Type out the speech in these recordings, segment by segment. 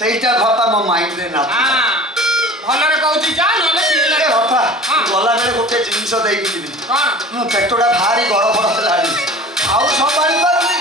ସେଇଟା ଭପା ମୋ ମାଇଣ୍ଡରେ ନା ଭଲରେ କହୁଛି ଯା ନହେଲେ ପିଇଲେ ଭପା ଗଲା ବେଳେ ଗୋଟେ ଜିନିଷ ଦେଇକି ଯିବି ମୋ ପେଟଟା ଭାରି ଗଡ଼ବଡ଼ ହେଲାଣି ଆଉ ସମ୍ଭାଳି ପାରୁନି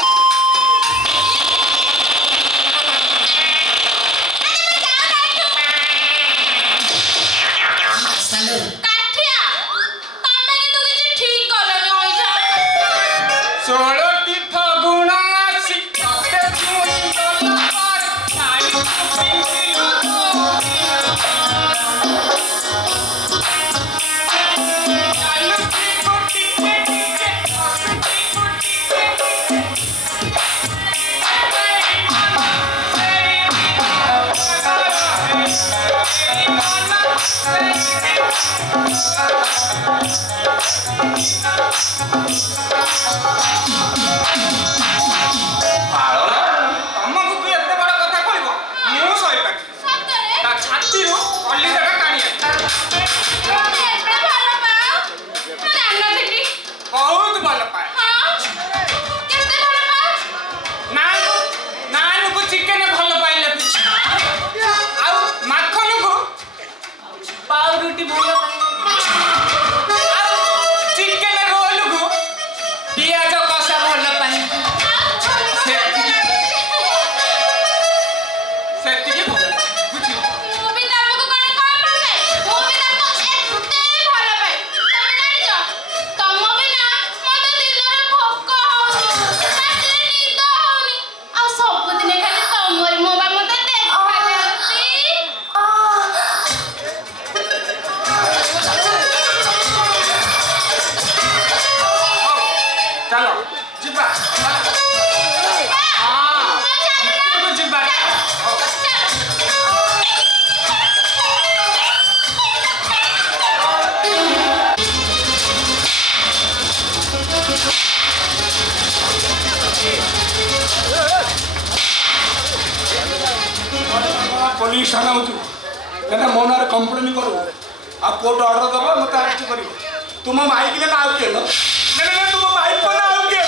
पुलिस थाना मो ना कंप्लेन करू आ कोर्ट ऑर्डर दबा मत अरेस्ट कर तुम माइक ना आउ के तुम माइक पर आउ के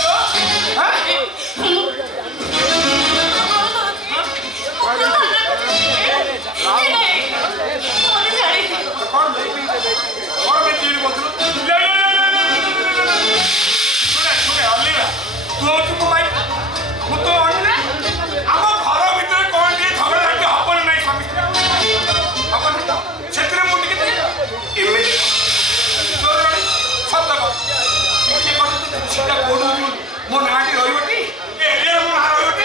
मो नाटी रही मो ना रही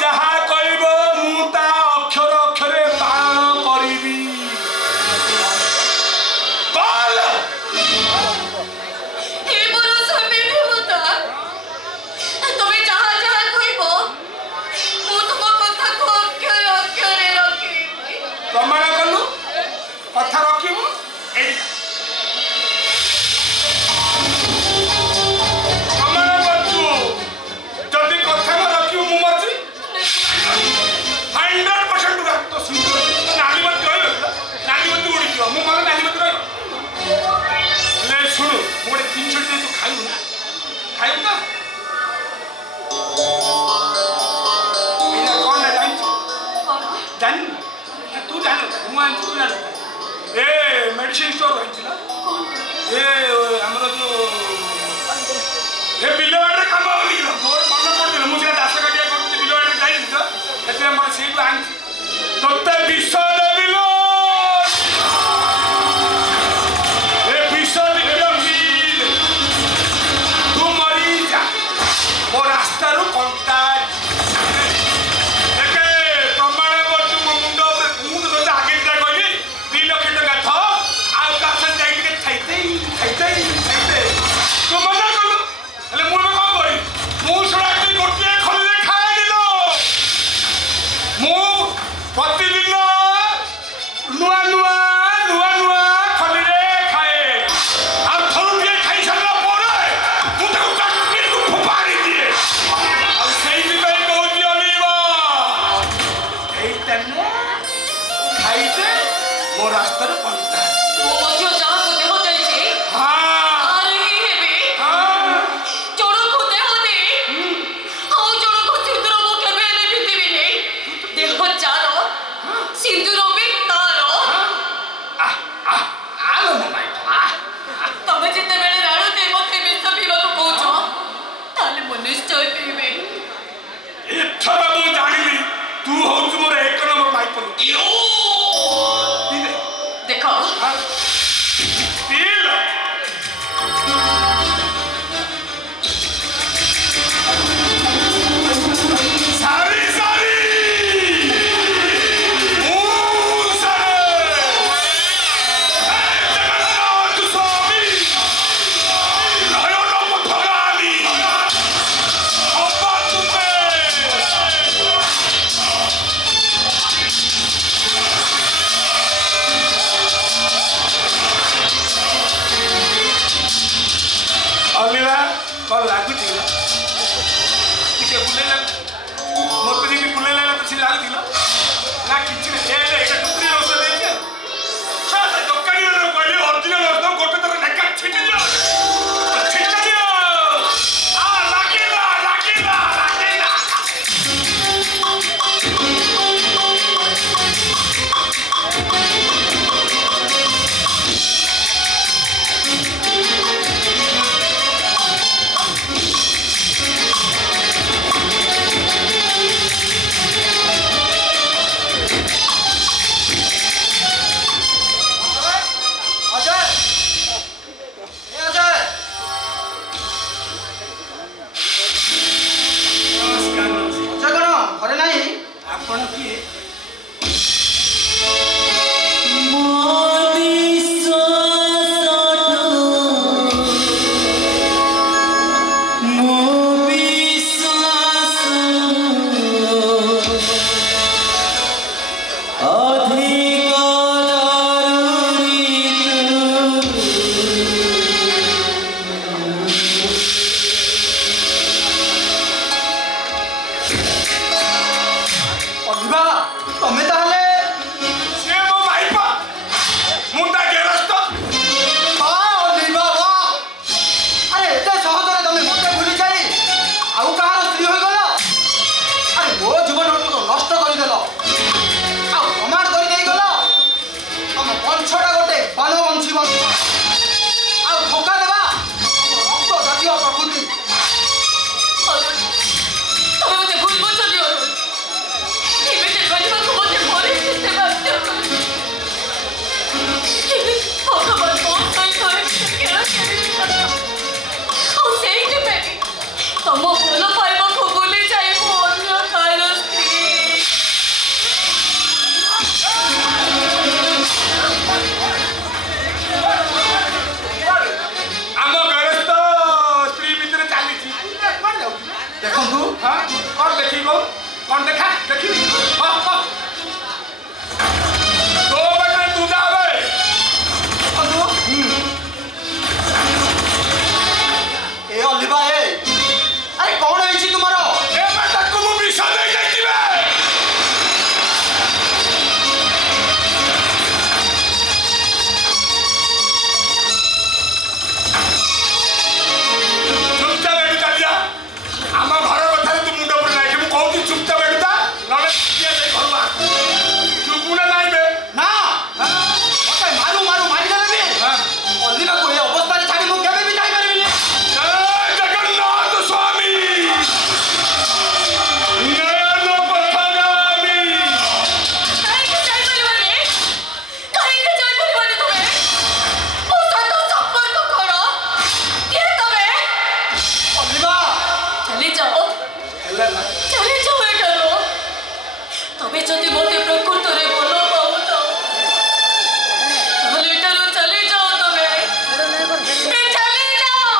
जहा कहब मु ଆଣିଛୁ କିଣା ଏ ମେଡିସିନ ଷ୍ଟୋର ରହିଛି ନା ଏ ଆମର ଯୋଉ ଏ ବିଲବାଡ଼ିରେ କାମ ହଉନି ମୋର ମନେ ପଡୁଥିଲା ମୁଁ ସେଟା ଦାସ କାଟିଆ କରୁଛି ବିଲବାଡ଼ିରେ ଯାଇଥିଲି ତ ସେଥିପାଇଁ ମୋର ସେଇଠୁ ଆଣିଛି ତୋତେ ବିଷ ଦେବିଲ ଏ ବିଷ ତୁ ମରିଯା ମୋ ରାସ୍ତାରୁ କଣ୍ଟା प्रतिदिन नुआ नुआ नुआ नुआ खलिरे खाए और थरुटिए खाई सारा पड़े मुझे काटके को फुपारी दिए और सही भी मैं कहूँ अलीवा यही तन्ने खाईते मो रास्ता रे पड़ता है वो मध्य जहाँ को देहो जाइए हाँ अरे ही है भी हाँ जोड़ो को देहो दे आओ जोड़ो को सिंदूर वो के बेले भी दिवे नहीं देहो चारो सिंदूर में तारो आलो ना भाई तमे जिते बेले राणो दे मते विष पीवा को कहूछो ताले मो निश्चय पीबे एथर मु जानिली तू होउछ मोर एक नंबर भाई पर देखो पील सारी सारी अलीवा कल लागुच बुलेला मत जी बुलेला तो सी लागुल ना किसी एटा टुकरी रस दे दोकानी कहले ओरिजिनल रस गोटे थर नेका छिटी दियो छिटा दियो आ लागेला लागेला लागेला ଆପଣ କିଏ ତମେ ତାହେଲେ ସେ ମୋ ଭାଇପା ମୁଁ ତା ଗେରସ୍ତ ଆରେ ଏତେ ସହଜରେ ତମେ ମତେ ଭୁଲି ଯାଇ ଆଉ କାହାର ସ୍ତ୍ରୀ ହୋଇଗଲ ଆରେ ମୋ ଜୀବନକୁ ତ ନଷ୍ଟ କରିଦେଲ ଆଉ ପ୍ରମାଣ କରି ଦେଇଗଲ ତମ ବଂଶଟା ଗୋଟେ ବାନବଂଶୀ ବଂଶ ଆଉ ଧୋକା ଦେବା ରକ୍ତ ଜାତୀୟ ପ୍ରକୃତି तमे मते भूल बुझलियो एबे जे कहलिबा को मते भोर चले जाओ एठारो तबे जदि मते प्रकृत रे बोलो पाउतो ताहले एठारो चले जाओ तबे चले जाओ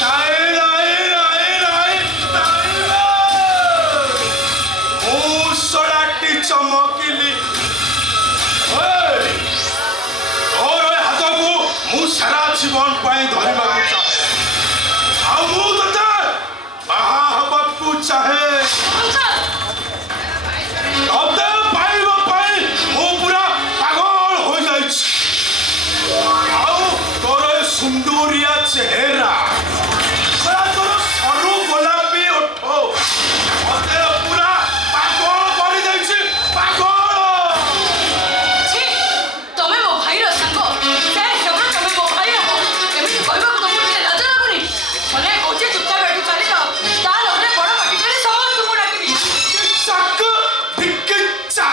नहीं नहीं नहीं नहीं नहीं नहीं चमकिली तोर हाथ को मु सारा जीवन धरवा बाहा हवाकू चाहे पूरा पागल हो जाए तोर सुंदरिया चेहरा तोर सरू गोलापी ओठ मत पूरा पागल कर तमे मो भाई सांग तमे मो भाई हम एमती कहवा तुमको लाज लगुनि भले कौचे चुपचाप बैठी चली जाओ तार अपने बड़ पार्टी करे समस्त तुमको डाकिबी सक टिकचा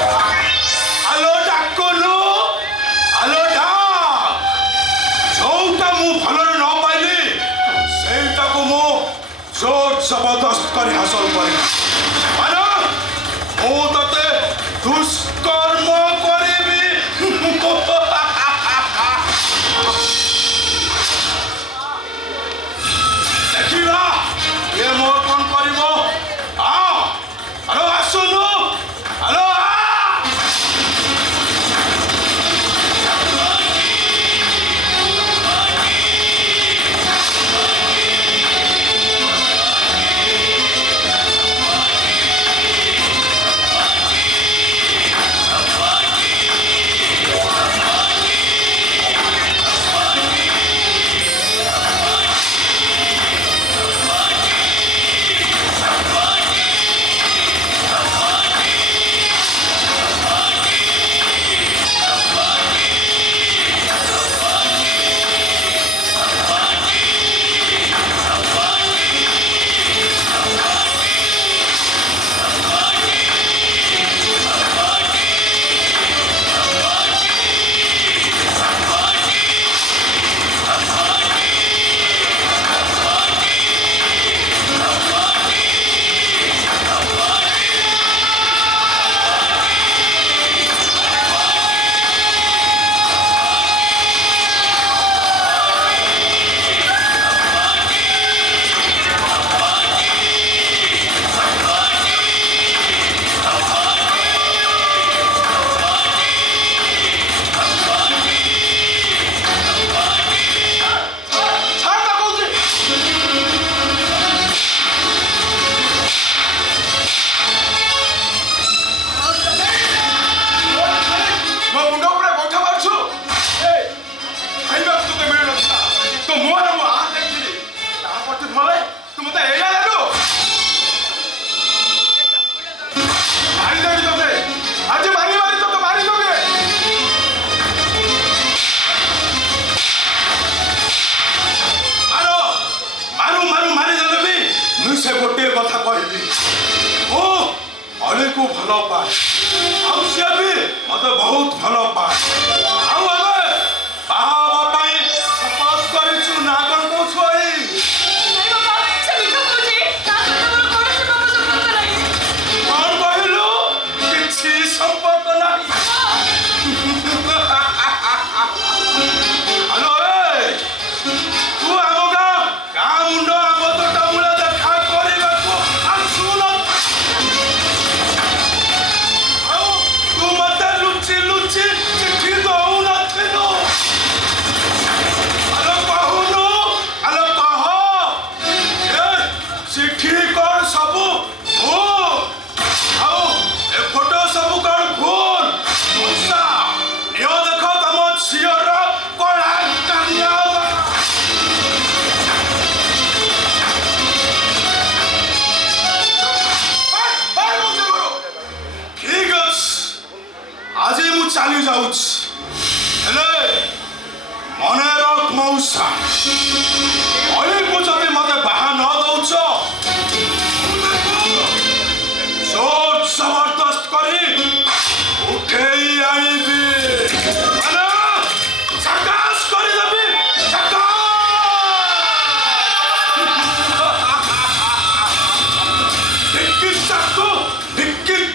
हेलो डाकोलो हेलो डा जोटा मु भलरे न पाइली सेटा को मु जोर जबरदस्त कर हासिल करी मानो मु तते दुष्कर्म करिबी देखिबा ये मोर कोन करिवो हेलो आसुनु हेलो से गोटे कथा कहली ओ अले को भल पाए आउ से भी मत बहुत भल पाए आउ अबे बाहा पाई सपोज करिछु ना कोन पूछो आई नहीं बाबा से मिठो कोजी ता तो मोर कोन से बाबा संपर्क नहीं कोन कहलु किछि संपर्क नहीं हेलो ए तू आमगा का मुंडो आम तो टामुला देखा करिबाको आसुन आउ तू मत लुचि लुचि चिट्ठी दउ न थिलो हेलो कहूनु हेलो कह ए चिट्ठी कोन सबु ओ आउ ए फोटो सबु कोन भूल मुसा नियो देखो तम छियर कोला कानिया ठीक अछि आज मु चाली जाउछ हेले मने रख मौसा ओइ को जदि मते बाहा न दउछ जोर जबरदस्त करी उठेई आइबी अना सकास करी देबी सकास दिक्कत सकू दिक्कत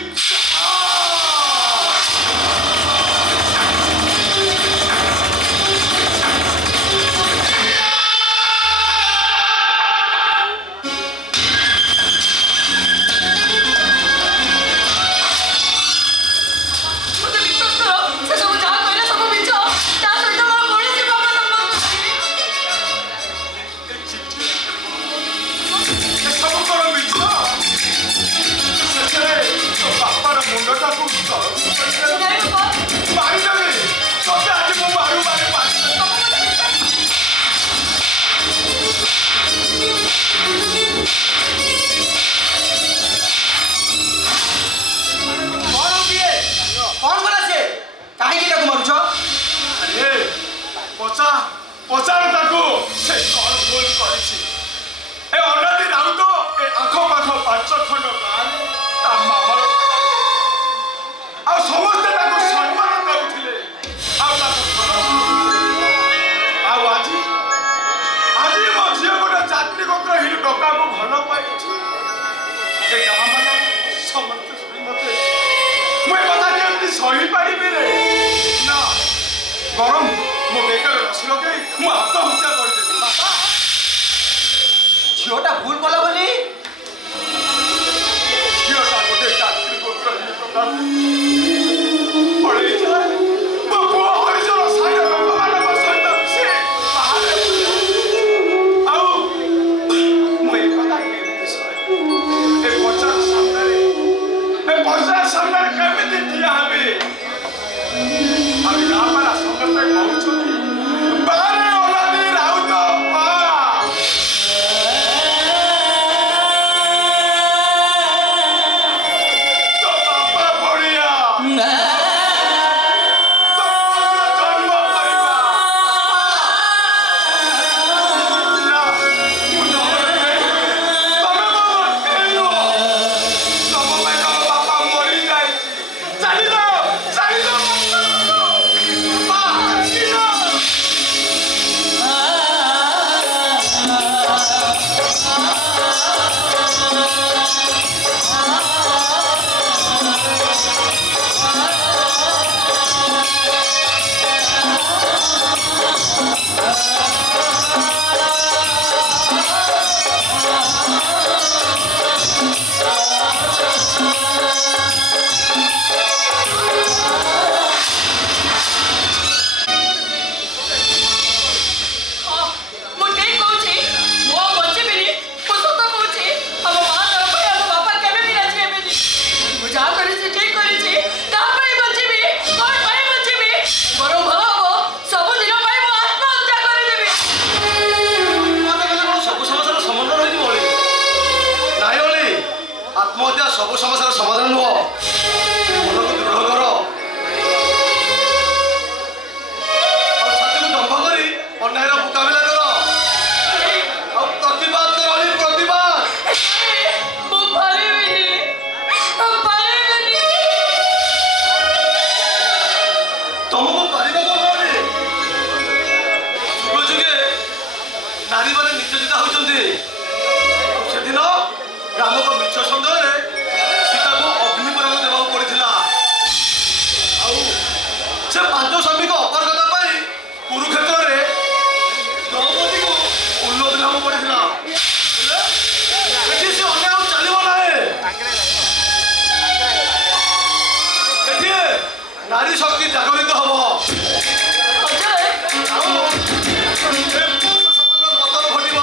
ରହିପାରିବି ରେ ନା ବରଂ ମୋ ବେକରେ ରସି ଲଗେଇ ମୁଁ ଆତ୍ମହତ୍ୟା କରିଦେବି। ବାପା ଝିଅଟା ଭୁଲ କଲା ବୋଲି ଝିଅଟା ଗୋଟେ ଚାକିରି ପଳେଇ ଯାଏ ମୋ ପୁଅ ହରିଜନ ସାହିର ଲୋକମାନଙ୍କ ସହିତ ମିଶି ବାହାରେ ଆଉ ମୁଁ ଏ କଥା କେମିତି ସହେ ଏ ବଜାର ସାମ୍ନାରେ କେମିତି ଠିଆ ହେବି ଆଉ ଗାଁ ପାରା ସମସ୍ତେ କହୁଛନ୍ତି ବାହାରେ ଓଲାଦି ରାଉତ ମା ତ ବାପା ବଢିଆ ଆତ୍ମହତ୍ୟା ସବୁ ସମସ୍ୟାର ସମାଧାନ ନୁହଁ। ମନକୁ ଦୃଢ଼ କର ଆଉ ଛାତିକୁ ଦମ୍ଭ କରି ଅନ୍ୟାୟର ମୁକାବିଲା କର ଆଉ ପ୍ରତିବାଦ କର ପ୍ରତିବାଦ। ତମକୁ ପାରିବାକୁ ହବନି। ଯୁଗ ଯୁଗେ ନାରୀମାନେ ନିର୍ଯାତିତ ହେଉଛନ୍ତି। ସେଦିନ ରାମଙ୍କ ମିଛ ସନ୍ଦେହରେ ସୀତାକୁ ଅଗ୍ନି ପରାଗ ଦେବାକୁ ପଡ଼ିଥିଲା। ଆଉ ସେ ପାଞ୍ଚ ସ୍ୱାମୀଙ୍କ ଅପାରଗତା ପାଇଁ କୁରୁକ୍ଷେତ୍ରରେ ଦ୍ରୌପଦୀକୁ ଉନ୍ନତି ହେବାକୁ ପଡ଼ିଥିଲା। ଏଠି ସେ ଅନ୍ୟାୟ ଆଉ ଚାଲିବ ନାହିଁ। ଏଠି ନାରୀ ଶକ୍ତି ଜାଗରିତ ହବ। ପତନ ଘଟିବ।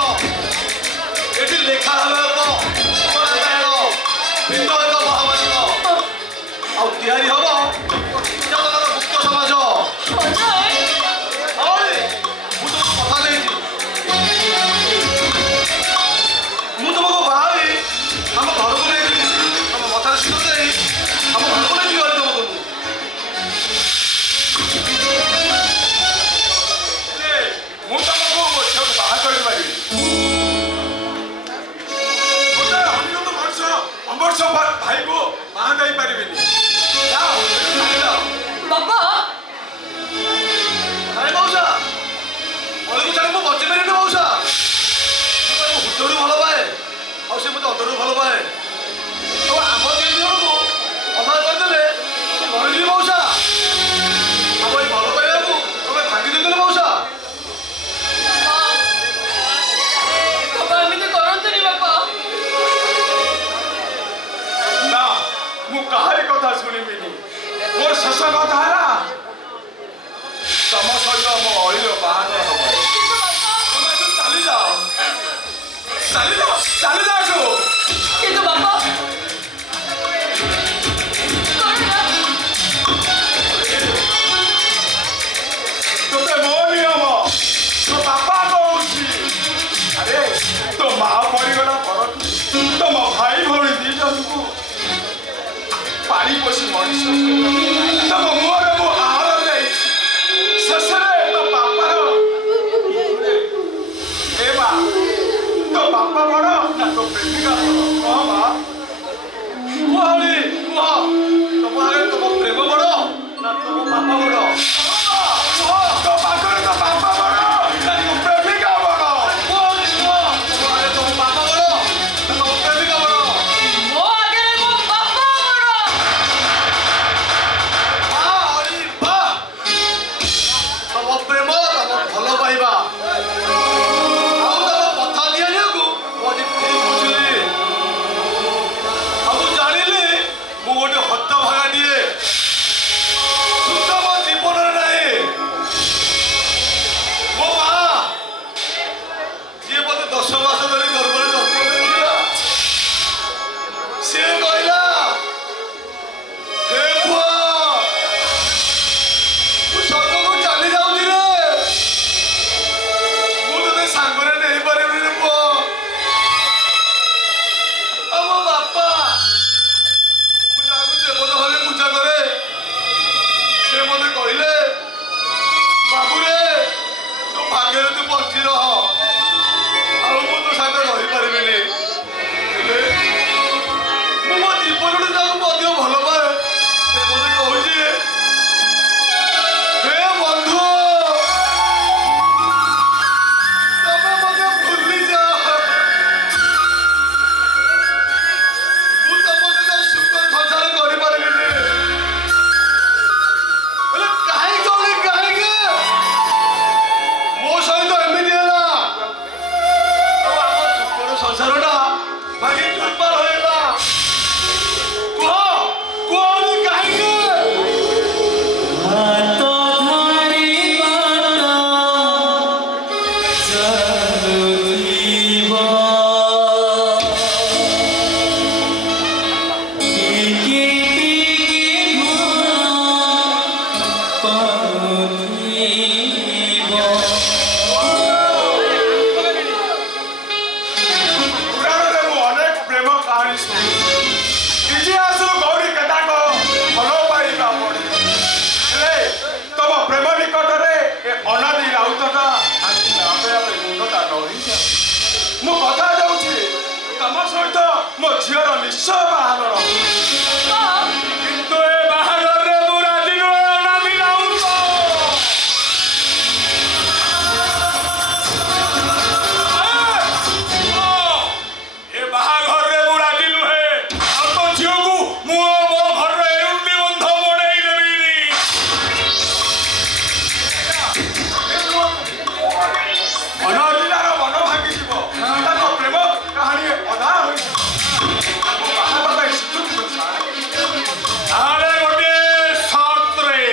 ଏଠି ଲେଖା ହେବ ଆଉ ତିଆରି ହବ ମୁକ୍ତ ସମାଜ। ମୁଁ ତମକୁ କଥା ଦେଇଛି ମୁଁ ତମକୁ ବାହାରି ଆମ ଘରକୁ ନେଇଯିବି। ତମ ମଥାରେ ସିନ୍ଦୁର ଦେଇ ଆମ ଘରକୁ ନେଇଯିବି। ତମକୁ ମୁଁ ତମକୁ ମୋ ଝିଅକୁ ବାହା କରିପାରିବି। ଗୋଟେ ଅନ୍ୟ ମଣିଷ ଅମର୍ଷ ଭାଇକୁ ବାହା ଦେଇପାରିବିନି। ବାପା ନାଇଁ ମଉସା ଅଳିକୁ ଛାଡ଼ି ମୁଁ ବଞ୍ଚି ପାରିବିନି ମଉସା। ମୁଁ ହୃଦୟରୁ ଭଲ ପାଏ ଆଉ ସେ ମୋତେ ଅନ୍ତରରୁ ଭଲ ପାଏ। ଆଉ ଆମ ଦୁଇ ଜଣକୁ ଅବାଧ କରିଦେଲେ ମୁଁ ମରିଯିବି ମଉସା। ଆମ ଏଇ ଭଲ ପାଇବାକୁ ତମେ ଭାଙ୍ଗି ଦେଇଦେଲେ ମଉସା। ବାପା ଏମିତି କରନ୍ତୁନି ବାପା। ନା ମୁଁ କାହାରି କଥା ଶୁଣିବିନି। ମୋର ଶେଷ କଥା ହେଲା ତମ ସହିତ ମୋ ଅଳିର ବାହାଘର ହବ। ତମେ ଚାଲିଯାଅ ଚାଲିଯାଅ। କିନ୍ତୁ ବାପା ତୋତେ ମୋ ନିୟମ ତୋ ବାପା କହୁଛି। ଆରେ ତୋ ମା ମରିଗଲା ପରଠୁ ତମ ଭାଇ ଭଉଣୀ ଦି ଜଣଙ୍କୁ ପାଣି ପୋଷି ମଣିଷ ତମ ମୁହଁରେ ମୁଁ ଆହାର ଯାଇଛି। ଶେଷରେ ତୋ ବାପାର ଏ ମା ତୋ ବାପା ବଡ଼ ନା ତୋ ପ୍ରେମିକା ବଡ଼? କହ ମା। କୁହଳି କୁହ ତମ ଆଗରେ ତମ ପ୍ରେମ ବଡ଼ ନା ତମ ବାପା ବଡ଼? ତୋ ପାଖରେ ତୋ ବାପା ବଡ଼ ନା ତୋ ପ୍ରେମିକା ବଡ଼? କୁହଳି କୁହ ତମ ଆଗରେ ତମ ବାପା ବଡ଼ ନା ତମ ପ୍ରେମିକା ବଡ଼? ମୋ ଆଗରେ ମୋ ବାପା ବଡ଼। ହଁ बाकी दुर्बल होएगा को कहेंगे मो कथा जाऊँ तम सहित मो झीर निश्चय बाहागर किंतु ए बाहागर रे मु राजी नुहे अनादी राउत ए बाहागर रे मु राजी नुहे आ तो झील को मु मो घर रे एरुंडी बंध मोड़ेई देबीनी अनादीदार मन भांगी जीव ताको प्रेम कहानी अधा होई बाहागर सिद्धू आले गोटे सत्रे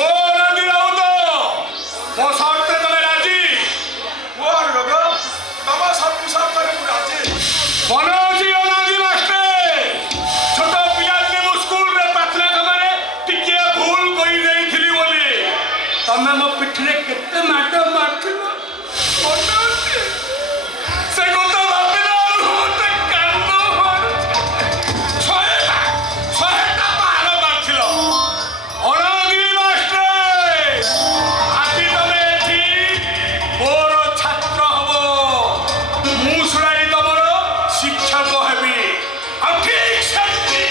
ओ नदी राउत मो सत्रे तमे राजी ओ लोग तम सब सत्रे मु राजी मनोजी अनादी मास्टर छोट पियाने मु स्कूल रे प्रार्थना कमारे टिके भूल करि देइथिली बोली तमे मो पिठरे केते माटो मारथिलो मनोजी से गोता भाबिला मते कांदो मार छयटा पाहाड़ मारथिलो अनादी मास्टर आजी तमे एठी मोर छात्र हबो मु सुनाई तमर शिक्षक हेबी आ ठीक सेमती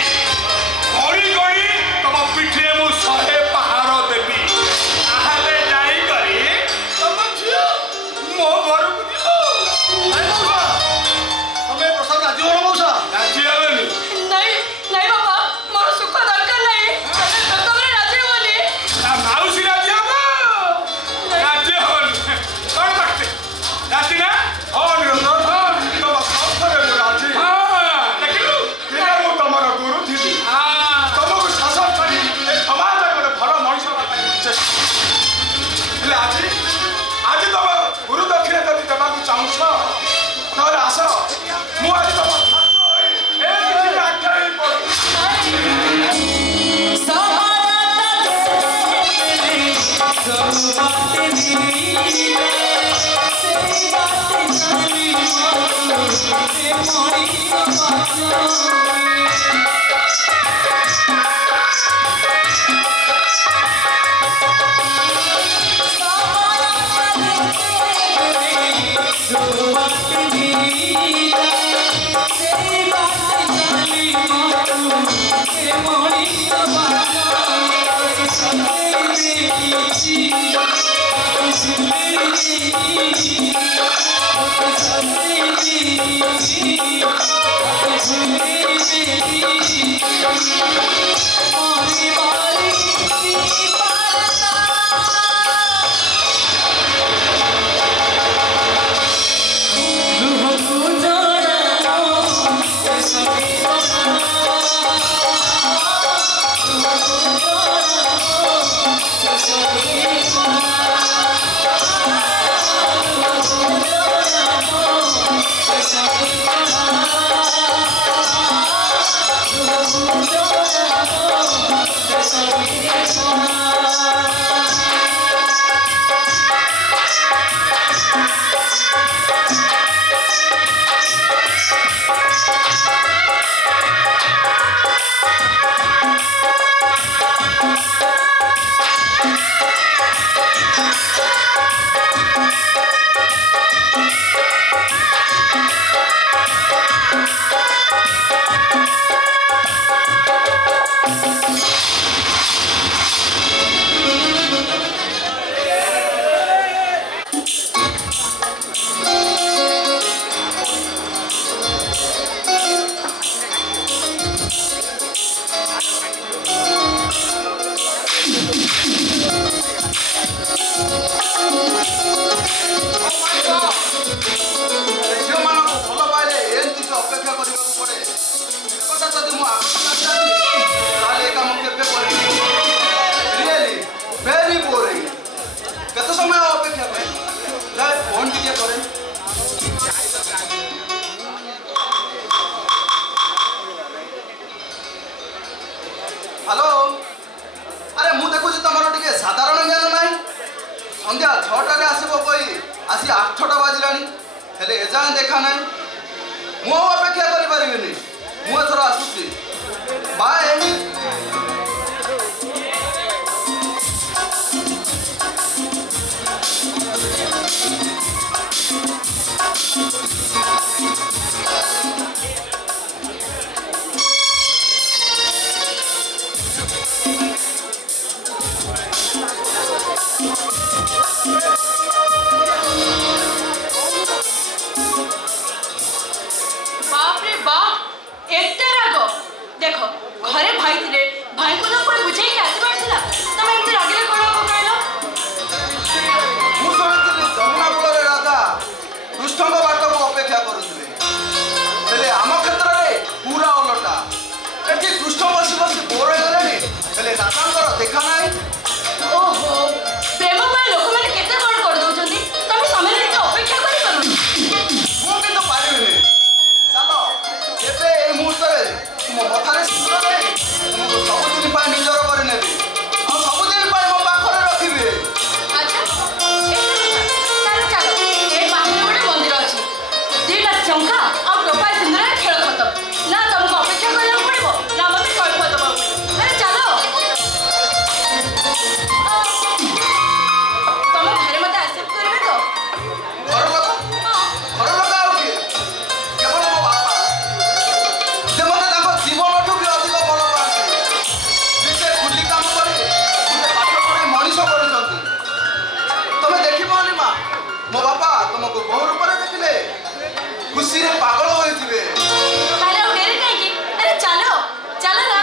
गड़ी गड़ी तम पिठरे मु 100 पहाड़ देबी आहाले जाई करी तम झियो मो घर को दियो तमे प्रसाद राजी हो मौसा राजी हेबनी नहीं नहीं बाबा मोर सुख दरकार नहीं तमे तमे राजी होली आ माउसी राजी हबो राजी होनी कोन बाटे राजी ना और निरंजन तम सत्रे मु राजी हां देखलु केना मु तमर गुरु थिबी हां तमको शासन करी ए समाज रे गोटे भल मनुष्य हेले आज तम गुरु दक्षिणा जदि देवाक चाहूछ ताहले आस मु आज तम छात्र होई ए चिठी आख्या ही पढ Thank you. ମୁଁ ଆଉ ଅପେକ୍ଷା କରିପାରିବିନି ମୁଁ ଏଥର ଆସୁଛି ବାଏ बाप रे बाप एते राग देखो घरे भाई थिले भाई को तो कोई बुझे के आसबार थिला तमे एते रागिले कोन को कहलो ମୁଁ ଶୁଣିଥିଲି ଯମୁନା କୂଳରେ ରାଧା କୃଷ୍ଣଙ୍କ ବାଟକୁ ଅପେକ୍ଷା କରୁଥିଲେ ହେଲେ ଆମ କ୍ଷେତ୍ରରେ ପୁରା ଓଲଟା ଏଠି କୃଷ୍ଣ ବସି ବସି ବୋର ହେଇଗଲେଣି ହେଲେ ରାଧାଙ୍କର ଦେଖା ନାହିଁ ओहो प्रेम में लोक माने केते कोन कर दउछंती तमे समय रे अपेक्षा करि करू ମୁଁ କିନ୍ତୁ ପାରିବିନି ଚାଲ ଏବେ ଏଇ ମୁହୂର୍ତ୍ତରେ ମୋ କଥାରେ ଶୁଣ ଦେଇ ତୁମକୁ ସବୁଦିନ ପାଇଁ ନିଜର କରିନେବି ଆଉ ସବୁଦିନ ପାଇଁ ମୋ ପାଖରେ ରଖିବି अच्छा चलो चलो ए पाखरे गोटे मंदिर अछि दीटा चंका और टोपा सिंदूर खेल खत्म ना तुमको अपेक्षा करला पड़िबो ना मते कल्प दबा अरे चलो तुम घरे मते एक्सेप्ट करबे तो ଘର ଲୋକ ଆଉ କିଏ କେବଳ ମୋ ବାପା ସେ ମୋତେ ତାଙ୍କ ଜୀବନଠୁ ବି ଅଧିକ ଭଲ ପାଆନ୍ତି ନିଜେ କୁଲି କାମ କରି ମୋତେ ପାଠ ପଢ଼ାଇ ମଣିଷ କରିଛନ୍ତି ତମେ ଦେଖିବନି ମା ମୋ ବାପା ତମକୁ ବହୁ ରୂପରେ ଦେଖିଲେ ଖୁସିରେ ପାଗଳ ହୋଇଥିବେ ताले और डेरी नहीं की अरे चलो चलो ना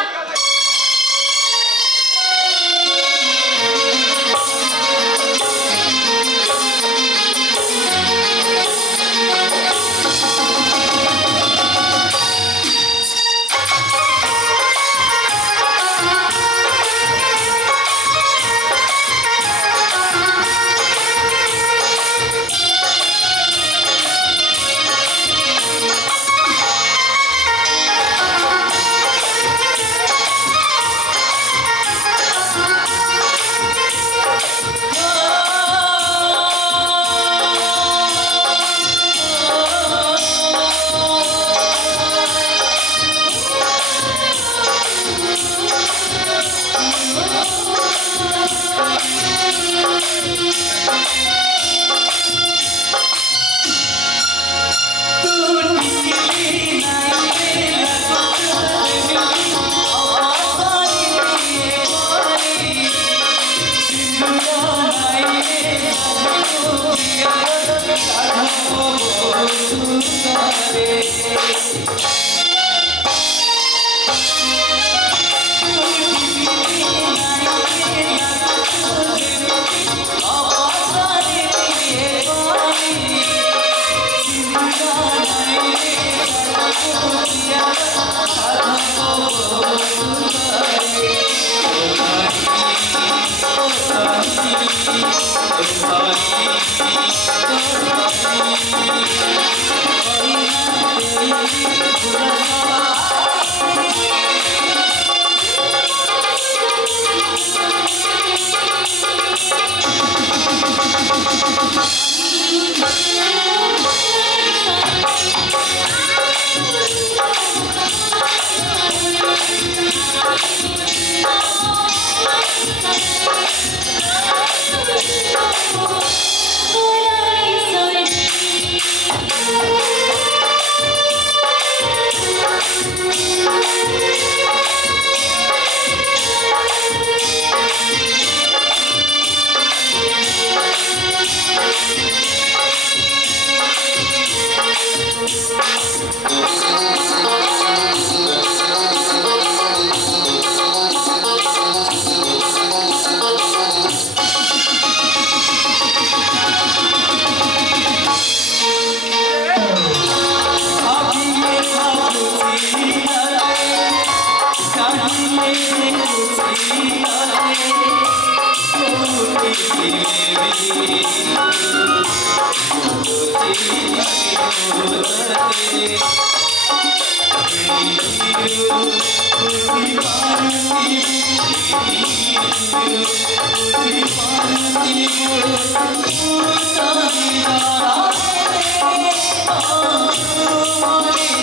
Oh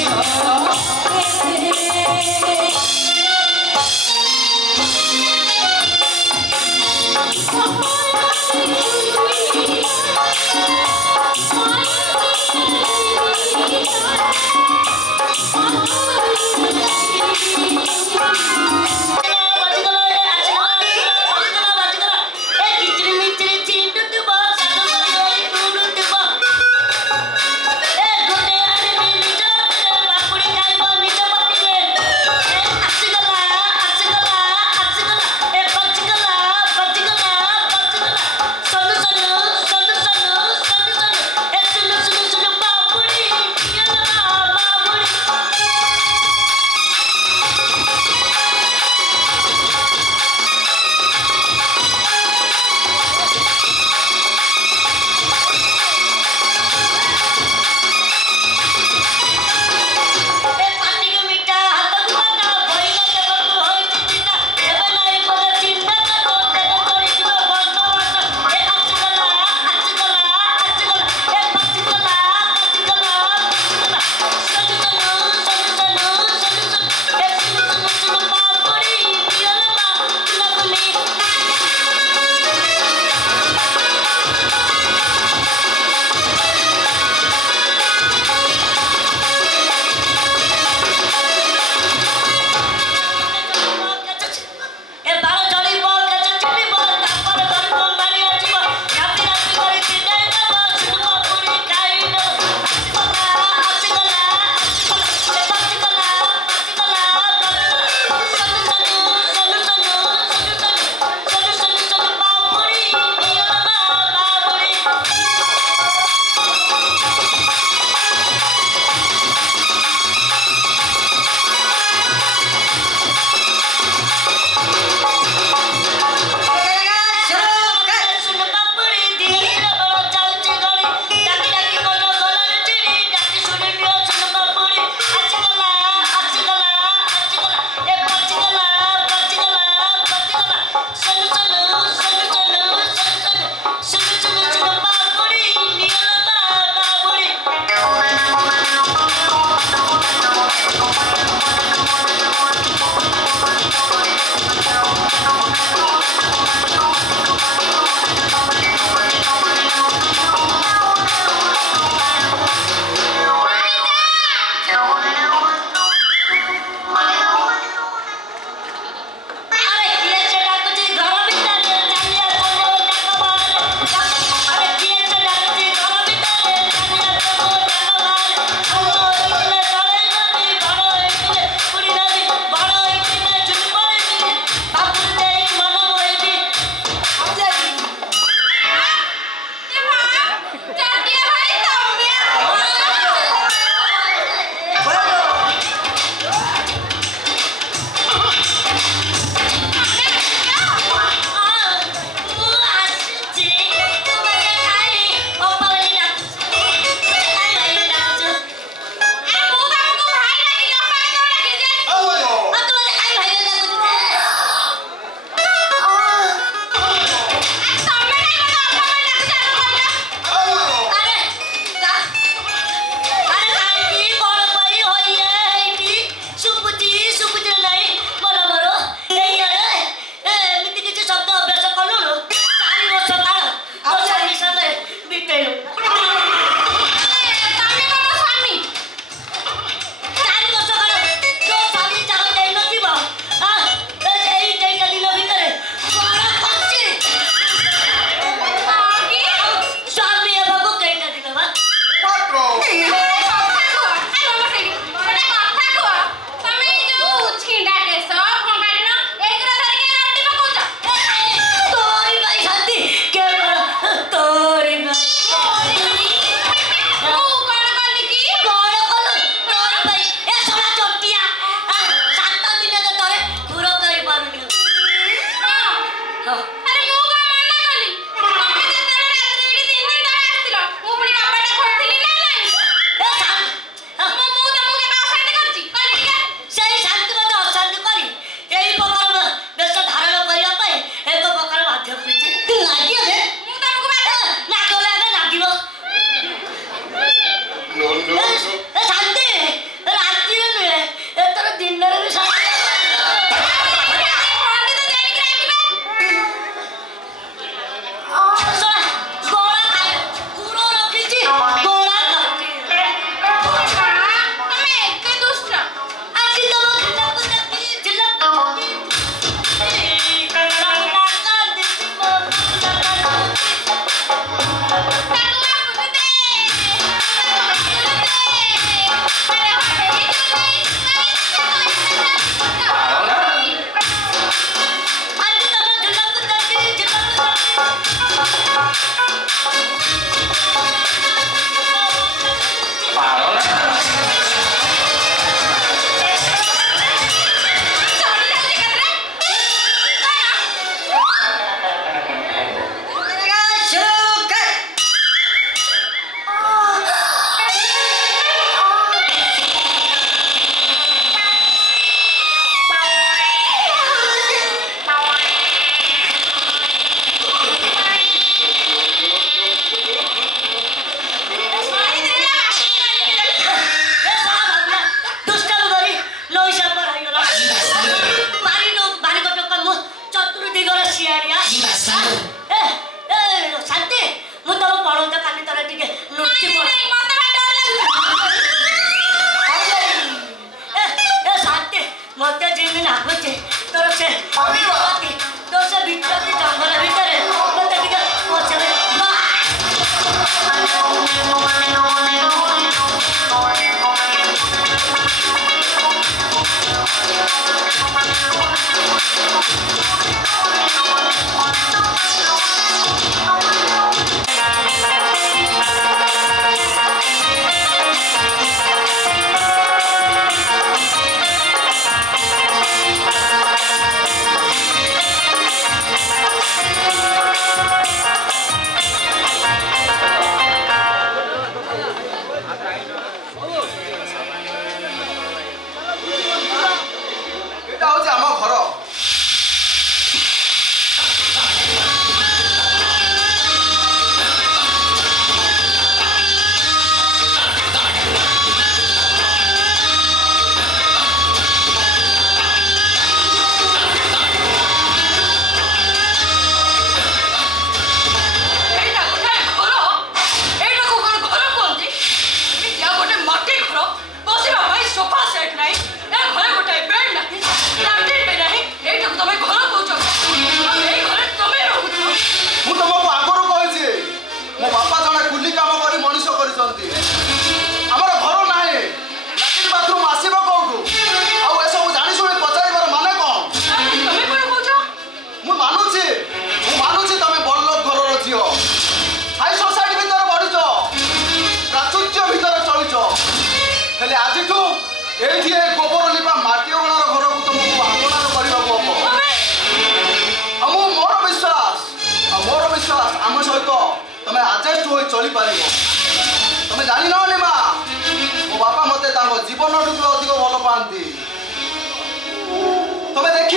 चली पार तुम जान निमा मो बापा मत जीवन अधिक भल पाती तुम देख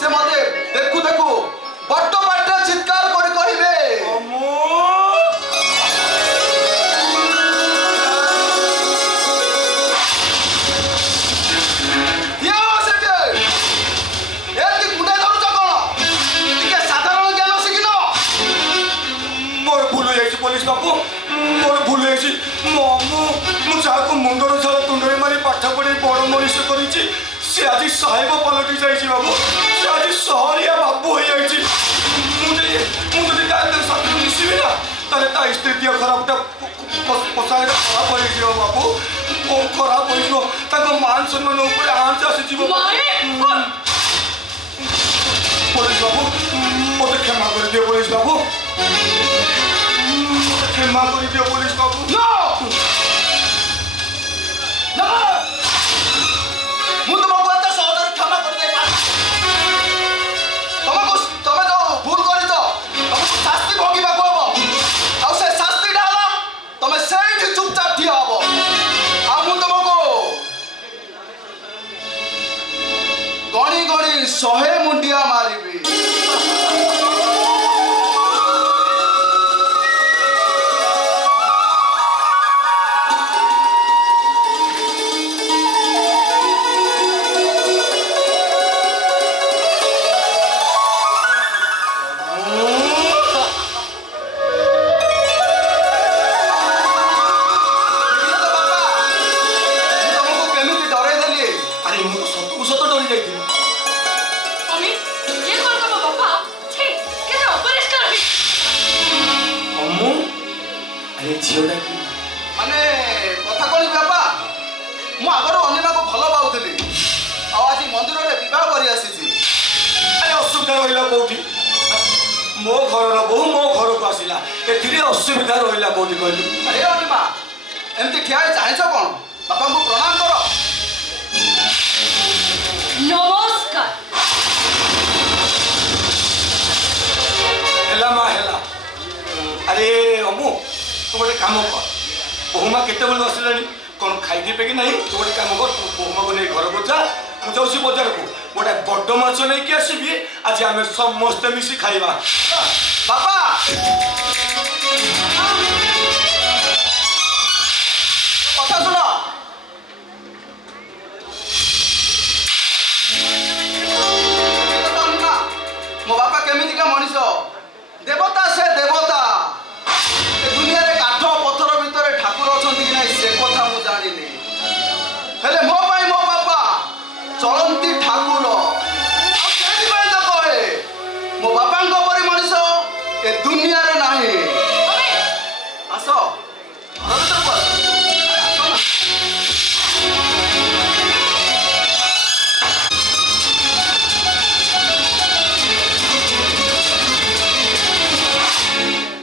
से मत देखू देखू बट बाट चित्कार कर कहे पुलिस बाबू मोर भूल मुझे मुंडर झाल तुंडे मारी पाठ पढ़ी बड़ मनीष कर आज साहेब पलटि जाइए बाबू से आज सहरिया बाबू हो जाइए मुझे मिसबी ना ताले स्थिति खराबटा पोषाक खराब हो बाबू खराब हो मान सम्मान आँच आसी पुलिस बाबू मत क्षमा कर दियो पुलिस बाबू क्षमा कर दियो पुलिस बाबू नो नो मु तुमको एत सहजरे क्षमा कर दे तुमको तुम जो भूल कर तुमको शास्ति भोगिबा को हम आ से शास्ति डाला तुम सेठी चुपचाप ठिया हबो आ मु तुमको गणी गणी 100 मुंडिया मारिबी माने कथा कौन बापा मु आगर अनिमा को भल पाऊली आज मंदिर में बह कर असुविधा रहा कौटी मो घर बहु मो घर को आसला ए असुविधा रहा कौटी कहलु अरे अनिमा एमती ठिया चाहछ कौन बापा को प्रणाम कर नमस्कार हेला मा हेला अरे अमु तू गोटे काम कर बहुमा केते बेलू आसला कौन खाई देबे कि नहीं तू गोटे काम कर बहुमा को नहीं घर को जा मु जाऊँ बजार को गोटे बड़ माछ नहीं कि आसबि आज आम समस्त मिसी खाइबा बापा कथा सुन मो बापा केमितिका मनीष देवता से देवता दुनिया रे काठ पत्थर ଚଳନ୍ତି ଠାକୁର। ଆଉ ସେଇଥିପାଇଁ ତ କହେ ମୋ ବାପାଙ୍କ ପରି ମଣିଷ ଏ ଦୁନିଆରେ ନାହିଁ। ଆସ ଘର ଭିତରକୁ ଆସ।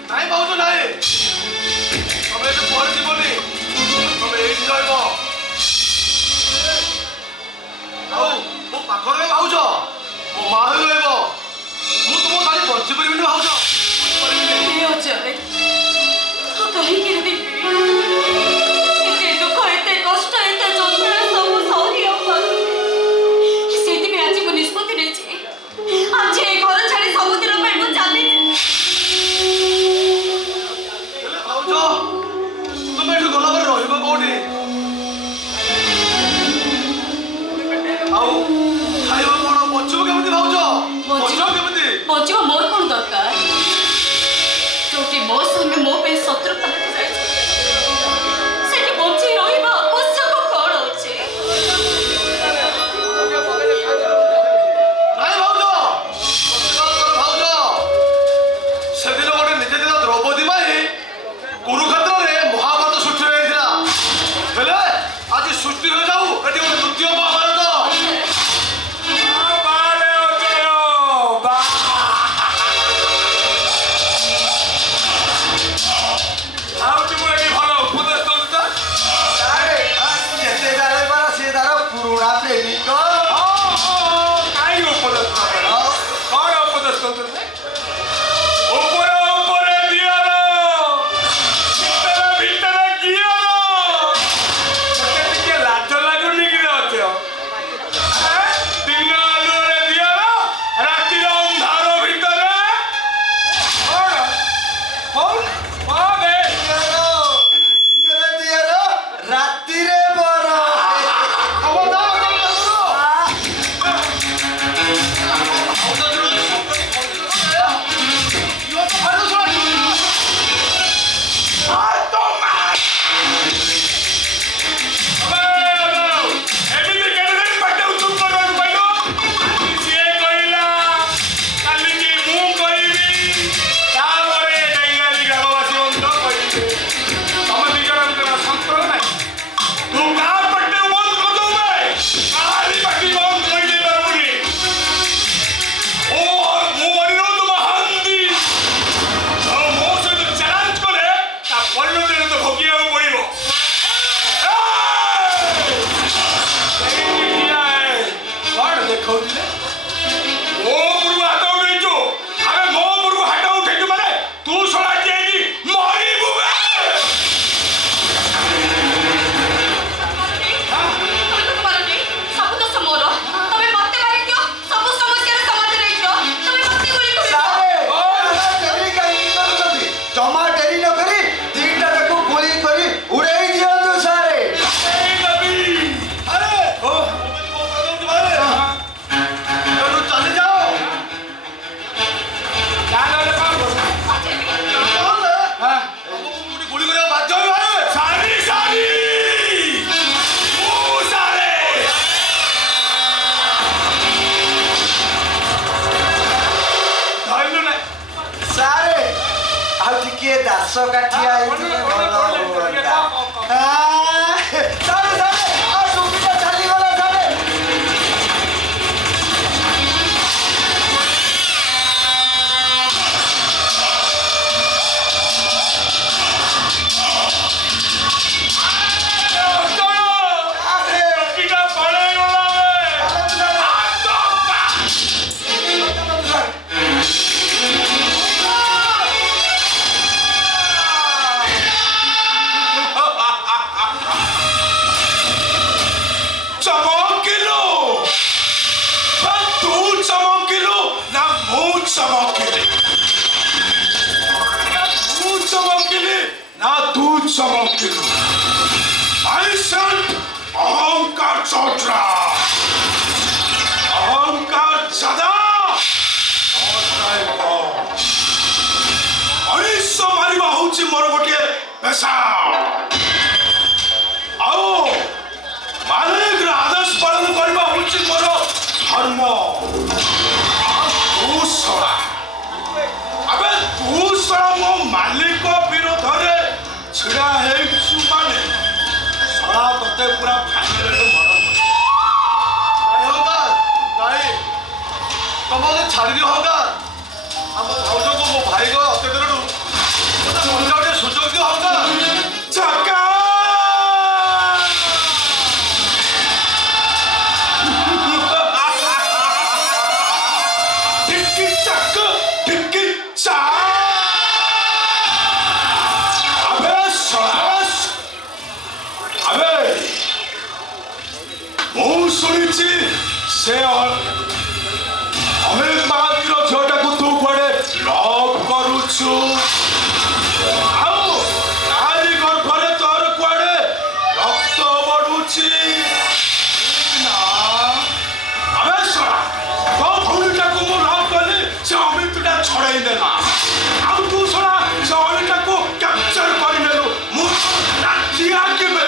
ନାଇଁ ଭାଉଜ ନାଇଁ, ତମେ ଏଠି ପହଞ୍ଚିବନି, ତମେ ଏଇଠି ରହିବ। ଆଉ ମୋ ପାଖରେ ଭାଉଜ ମୋ ମା ହେଇ ରହିବ। ମୁଁ ତୁମ ଖାଲି ବଞ୍ଚିପାରିବିନି ଭାଉଜ, କାହିଁକି ଏତେ ଦୁଃଖ ଏତେ କଷ୍ଟ ଏତେ ଯନ୍ତ୍ରଣା ସବୁ ସହି ସେଇଥିପାଇଁ ଆଜି ମୁଁ ନିଷ୍ପତ୍ତି ନେଇଛି। ଆଜି ଏ ଘର ଛାଡ଼ି ସବୁଦିନ ପାଇଁ ମୁଁ ଚାଲିଛି। ହେଲେ ଭାଉଜ ତମେ ଏଠୁ ଗଲା ପରେ ରହିବ କୋଉଠି? ଆଉ ଖାଇବ କଣ? ବଞ୍ଚିବ କେମିତି ଭାଉଜ? ବଞ୍ଚିବ କେମିତି? ବଞ୍ଚିବ ମୋର କଣ ଦରକାର? ଯୋଉଠି ମୋ ସ୍ୱାମୀ ମୋ ପାଇଁ ଶତ୍ରୁ ପାଲଟି ଯାଇଛି ସେଠି ବଞ୍ଚି ରହିବା ଆବଶ୍ୟକ କଣ ଅଛି? ନାଇଁ ଭାଉଜ, ଭାଉଜ ସେଦିନ ଗୋଟେ ନିଜେ ଥିଲା ଦ୍ରୌପଦୀ ପାଇଁ କୁରୁକ୍ଷେତ୍ରରେ ମହାଭାରତ ସୃଷ୍ଟି ହୋଇଥିଲା। ହେଲେ ଆଜି ସୃଷ୍ଟି ହୋଇଯାଉ ଏଠି ଗୋଟେ ଦ୍ୱିତୀୟ ମହାଭାରତ। ପୁରୁଣା ପ୍ରେମିକ दास काठिया अहंकार चौटरा अहंकार सदा मनुष्य मारिबा होची मोर गोटे पेशा आओ मालिक आदेश पालन करबा होची मते पूरा फाइनल मरम नहीं होगा नहीं तुम मुझे छाड़ी दियो होगा हम भाउजो को मो भाई को अते दिनडू मते मंजा उठे सुजोग दियो होगा चका टिक्की चक टिक्की चा अबे सलास अबे ମୁଁ ଶୁଣିଛି ସେ ଅମିତ ମହାନ୍ତିର ଝିଅଟାକୁ ତୁ କୁଆଡ଼େ ଲଭ୍ କରୁଛୁ ଆଉ ତାରି ଗର୍ଭରେ ତୋର କୁଆଡ଼େ ରକ୍ତ ବଢୁଛି ନା ଆବେ ଶଳା ତୋ ଭଉଣୀଟାକୁ ମୁଁ ଲଭ୍ କଲି ସେ ଅମିତଟା ଛଡ଼େଇ ଦେଲା ଆଉ ତୁ ଶଳା ସେ ଅମିତଟାକୁ କ୍ୟାପଚର କରିନେଲୁ ମୁଁ ରାତିଆ କେବେ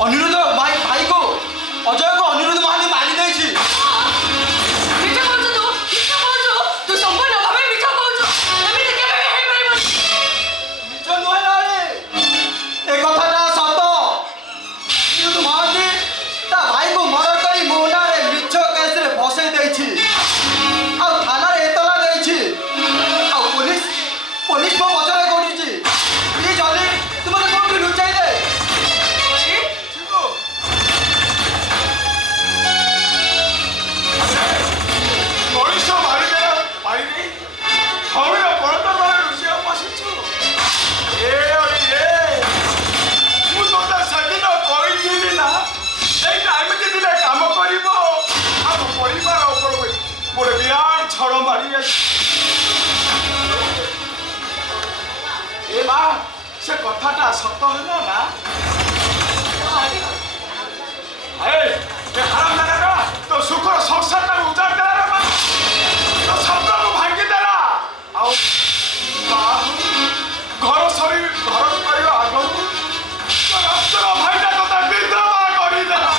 अनिरुद्ध भाई को अजय को अनिरुद्ध महानी मारी देछि मिठा बोलछु तू संपूर्ण भाबे मिठा बोलछु एमिति केबे हे परिबो मिछ नुहे नारे ए कथाटा सत अनिरुद्ध महानी ता भाई को मर्डर करी मोना रे मिछ केस रे फसै देछि आ थाना रे एतला देछि आ पुलिस को पछरे कोडिछि प्लीज जल्दी तुम कोठी लुचाई दे से कथाटा सत है ना हराम लगा तो सुखर संसार उजाड़ देला तो सपना को भांगी देला घर सरी घर कर आग भाईटा तो विधवा करदेला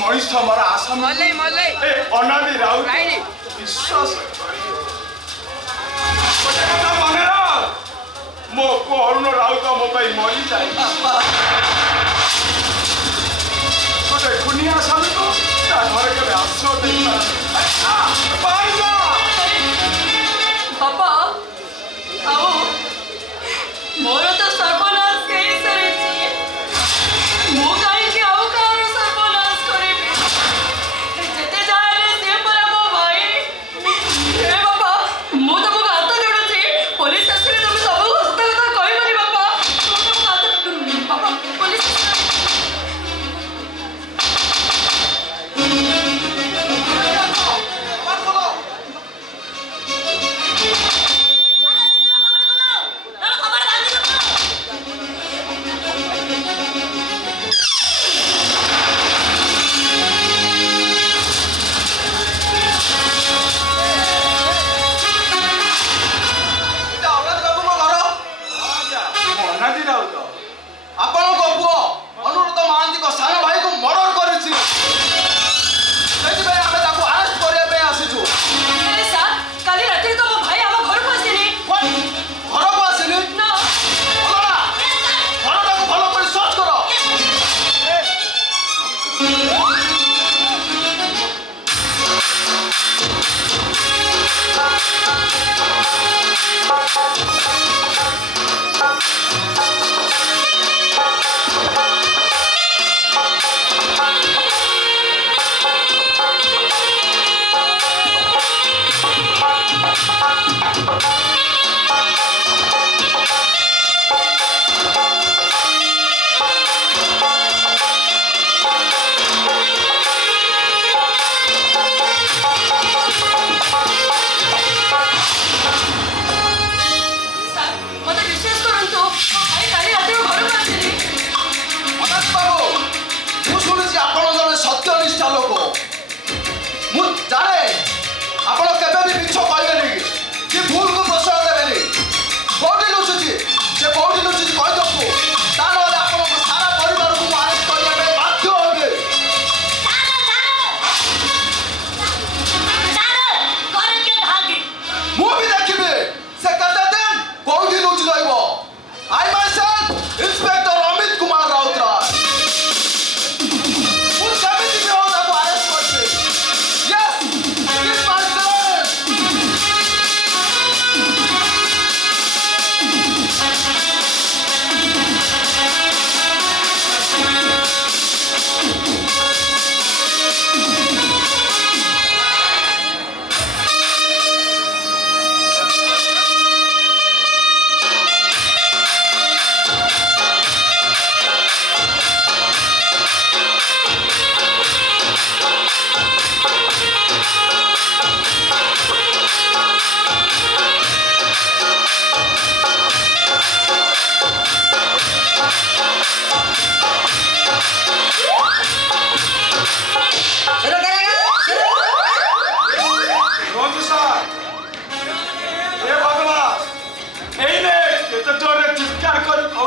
मनीष हमारा आशा अनादि राउत विश्वास मन मो को अरुण राउत मो मरी जाए गोटे खुनिया स्वामी को घर के आश्रय बापा आओ मोर तो सर्वनाश कई सरी मो कहीं आओ कार सर्वनाश करे जेते जाए से पर मो भाई हे बापा मो तो मो हाथ जोड़ुछी पुलिस आसीले तुम सब सत्य कथा कहि बनी बापा बापा पुलिस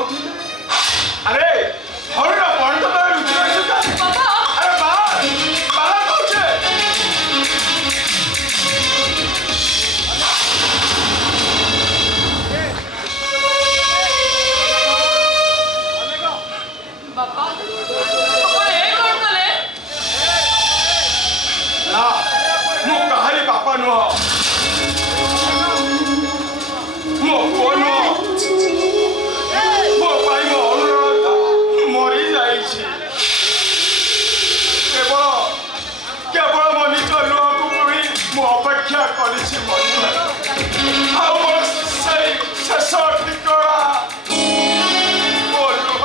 कौन अरे हर ना पॉइंट तो मैं रुचि रही हूँ बाबा अरे बाहर बाहर पहुँचे बाबा बाबा ए कौन कले ना मु कहारी बापा नुह मो पुओ नुह मो भाई मो अनुराधा मरी जाइछि केवल मो निज लुह को पुणी मु अपेक्षा करिछि मरी आ मोर सही शेष ठिकरा मो लुह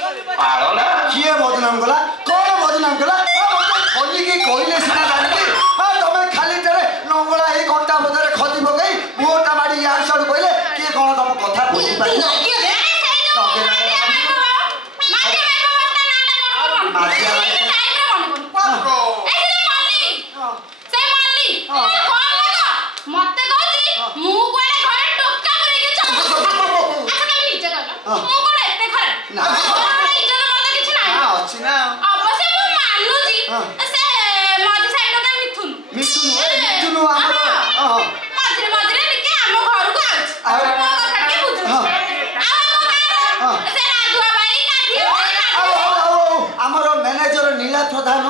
किए बदनाम गला कौन बदनाम गला खोली की कहले सीना जानी तुम खाली टे नंगला ये घंटा बजारे खदी पकई मुहटा माड़ी यार सड़ कहले किए कौन तुम कथा बुझी पाई आमर मैनेजर नीला प्रधान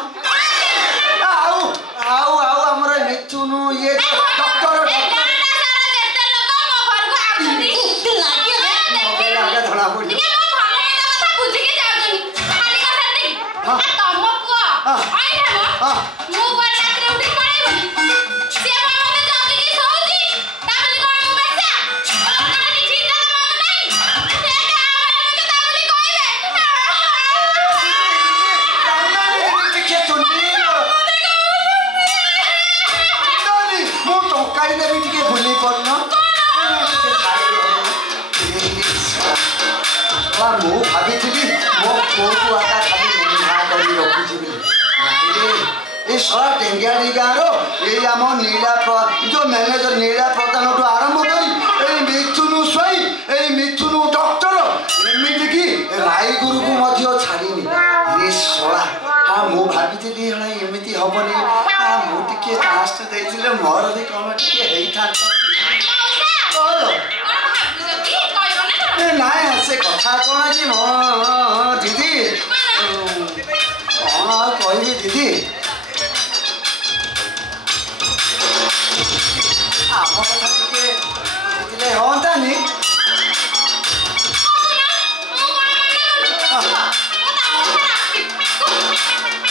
आमर मिथुन ये डॉक्टर धड़ा पड़ी काईने भी टिके भूली पड़ना ମୁଁ ଭାବିଥିଲି ମୋ ପୁଅକୁ ଆକା ଖାଲି ମୁହା କରି ରଖୁଛି ବୋଲି ଏ ଶଳା ଟେଙ୍ଗିଆଡ଼ି ଗାଁର ଏଇ ଆମ ଯେଉଁ ମ୍ୟାନେଜର ନୀଳା ପ୍ରଧାନଠୁ ଆରମ୍ଭ କରି ଏଇ ମିଥୁନୁ ସ୍ୱାଇଁ ଏଇ ମିଥୁନୁ ଡକ୍ଟର ଏମିତିକି ରାଇଗୁରୁକୁ ମଧ୍ୟ ଛାଡ଼ିନି ଏ ଶଳା ମୁଁ ଭାବିଥିଲି ଏମିତି ହବନି ମୁଁ ଟିକେ ଲାଷ୍ଟ ଦେଇଥିଲେ ମୋର ବି କ'ଣ ଟିକେ ହେଇଥାନ୍ତା ନାଇଁ ସେ କଥା କ'ଣ କି ଦିଦି କ'ଣ ଆଉ କହିବି ଦିଦି ଆମ କଥା ଟିକେ ବୁଝିଲେ ହୁଅନ୍ତାନି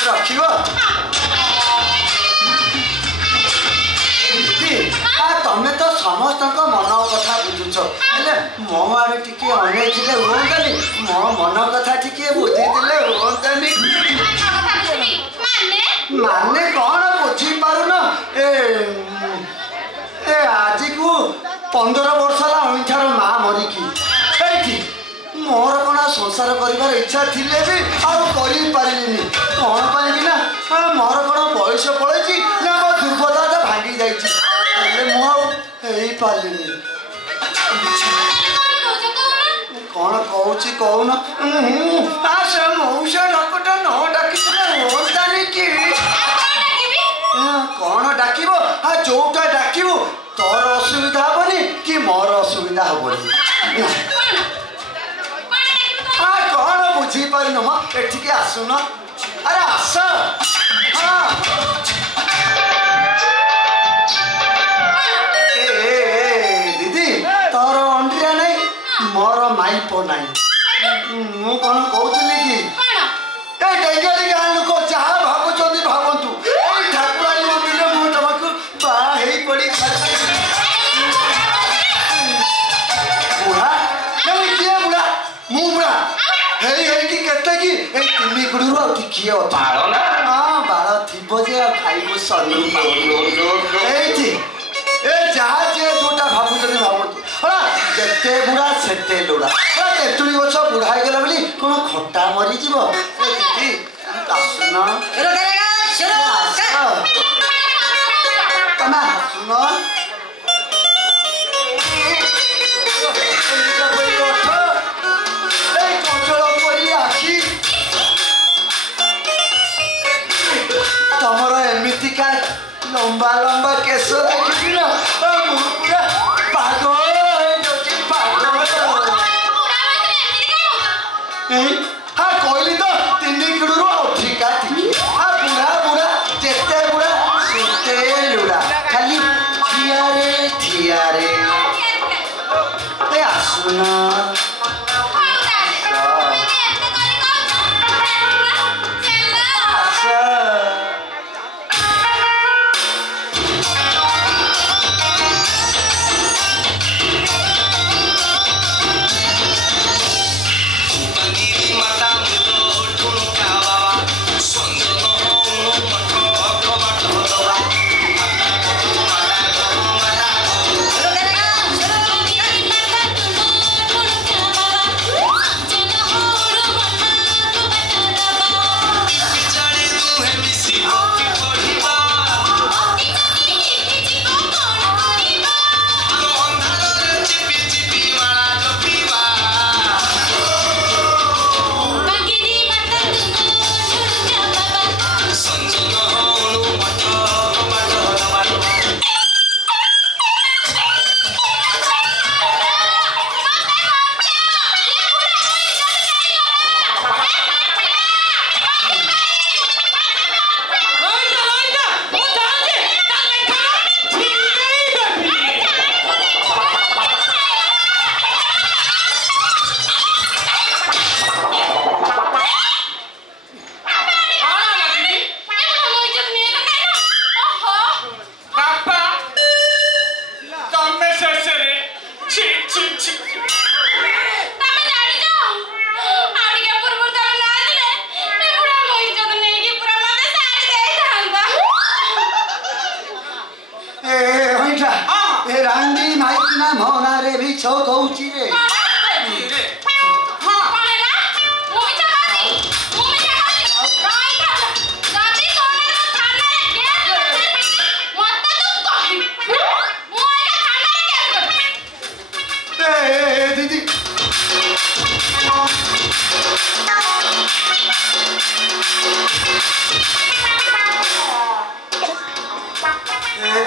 ରଖିବ ଦିଦି ତମେ ତ ସମସ୍ତଙ୍କ ମନ କଥା ବୁଝୁଛ ହେଲେ ମୋ ଆଡ଼େ ଟିକେ ଅନେଇଥିଲେ ହୁଅନ୍ତାନି ମୋ ମନ କଥା ଟିକେ ବୁଝିଥିଲେ ହୁଅନ୍ତାନି ମାନେ କ'ଣ ବୁଝିପାରୁନ ଏ ଆଜିକୁ 15 ବର୍ଷ ହେଲା ଅଇଁଠାର ମା ମରିକି ଏଇଠି ମୋର କ'ଣ ସଂସାର କରିବାର ଇଚ୍ଛା ଥିଲେ ବି ଆଉ କରିପାରିଲିନି କ'ଣ ପାଇଁକି ନା ମୋର କ'ଣ ବୟସ ପଳେଇଛି ନା ମୋ ଦୁର୍ବଳତା ଭାଙ୍ଗି ଯାଇଛି ହେଲେ ମୁଁ ଆଉ ହେଇପାରିଲିନି କ'ଣ କହୁଛି କହୁନ ସେ ମଉସା ଡାକଟା ନ ଡାକିଥିଲେ ହୁଅନ୍ତାନି କି କ'ଣ ଡାକିବ ଯୋଉଟା ଡାକିବୁ ତୋର ଅସୁବିଧା ହବନି କି ମୋର ଅସୁବିଧା ହବନି କ'ଣ ବୁଝିପାରିନ ମ ଏଠିକି ଆସୁନ ଆରେ ଆସ ଦିଦି ତୋର ଅଣ୍ଡିରା ନାହିଁ ମୋର ମାଇପ ନାହିଁ ମୁଁ କ'ଣ କହୁଥିଲି କି ଏ ଡେଙ୍ଗିଆଡ଼ି ଗାଁ ଲୋକ ଯାହା ଭାବୁଛନ୍ତି ଭାବନ୍ତୁ ଏଇ ଠାକୁରାଣୀ ମନ୍ଦିରରେ ମୁଁ ତମକୁ ବାହା ହେଇ ପଡ଼ି ବୁଢ଼ା କିଏ ବୁଢ଼ା ମୁଁ ବୁଢ଼ା ହେଇକି କେତେ କି ଏଇ 3 ଗୁଡ଼ରୁ ଆଉ ଟିକିଏ ବାଳ ଥିବ ଯେ ଆଉ ଖାଇବୁ ସରୁ ଏଇଠି ଏ ଯାହା ଯିଏ ଯୋଉଟା ଭାବୁଛନ୍ତି ଭାବନ୍ତୁ ଯେତେ ବୁଢ଼ା ସେତେ ଲୋଡ଼ା ତେନ୍ତୁଳି ଗଛ ବୁଢ଼ା ହେଇଗଲା ବୋଲି କ'ଣ ଖଟା ମରିଯିବ ଦିଦି ଆସୁନ ତମେ ଆସୁନ ଏଇ କଞ୍ଚଳ ପରି ଆଖି ତମର ଏମିତିକା ଲମ୍ବା ଲମ୍ବା କେଶ ଦେଖିବି ନା ମୁଁ ପୁରା ପାଗଳ ହେଇଯାଉଛି ପାଗଳ କହିଲି ତ 3 କିଲୋରୁ ଅଧିକା ଟିକେ ବୁଢ଼ା ବୁଢ଼ା ଯେତେ ବୁଢ଼ା ସେତେ ଲୁଡ଼ା ଖାଲି ଥିଆରେ ଆସୁନ ରାଣ୍ଡି ମାଇକିନା ମନାରେ ବି ଛକଉଛି ରେ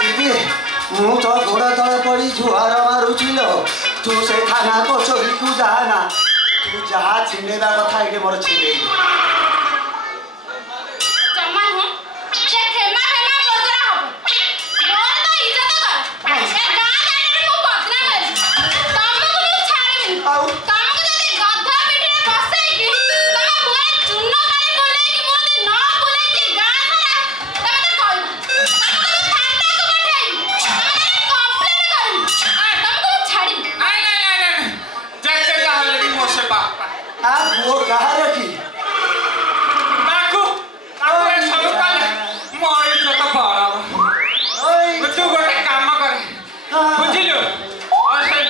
ଦିଦି ମୁଁ ତ ଗୋଡ଼ ତଳେ ପଡ଼ି ଜୁହାର ମାରୁଛି ଲୋ ତୁ ସେ ଥାନା କଚୋରୀକୁ ଯାହା ନା ତୁ ଯାହା ଛିଣ୍ଡେଇବା କଥା ଏଇଠି ମୋର ଛିଣ୍ଡେଇବୁ ଜମା ନୁହଁ ସେ କ୍ଷମା କରିଦେଲା ହବ ମୋର ତ ଇଜ୍ଜତ କର ଏ ଗାଁ ଦାଣ୍ଡରେ ମୁଁ ବଦନାମ ହେଲି ତମକୁ ମୁଁ ଛାଡ଼ିବିନି ଆଉ ତମକୁ ଯଦି ଗଧ ପିଠିରେ ବସେଇକି ତମ ମୁହଁରେ ଚୂନ କାଳି ବୁଲେଇକି ମୁଁ ଯଦି ନ ବୁଲେଇଛି ଗାଁ ସାରା ତମେ ତ କହିବ ତମକୁ ଥାନାକୁ ପଠେଇବି ତମେ କମ୍ପ୍ଲେନ୍ କରିବି ତମକୁ ମୁଁ ଛାଡ଼ିବି ନାଇଁ ଯେତେ ଯାହା ହେଲେ ବି ମୋ ସେ ବାପା ଆ ପୁଅ କାହାର କି ତାକୁ ଏ ସବୁ କଲେ ମୋ ଇଜ୍ଜତ ବଢ଼ ତୁ ଗୋଟେ କାମ କରେ ବୁଝିଲୁ ଅସଲି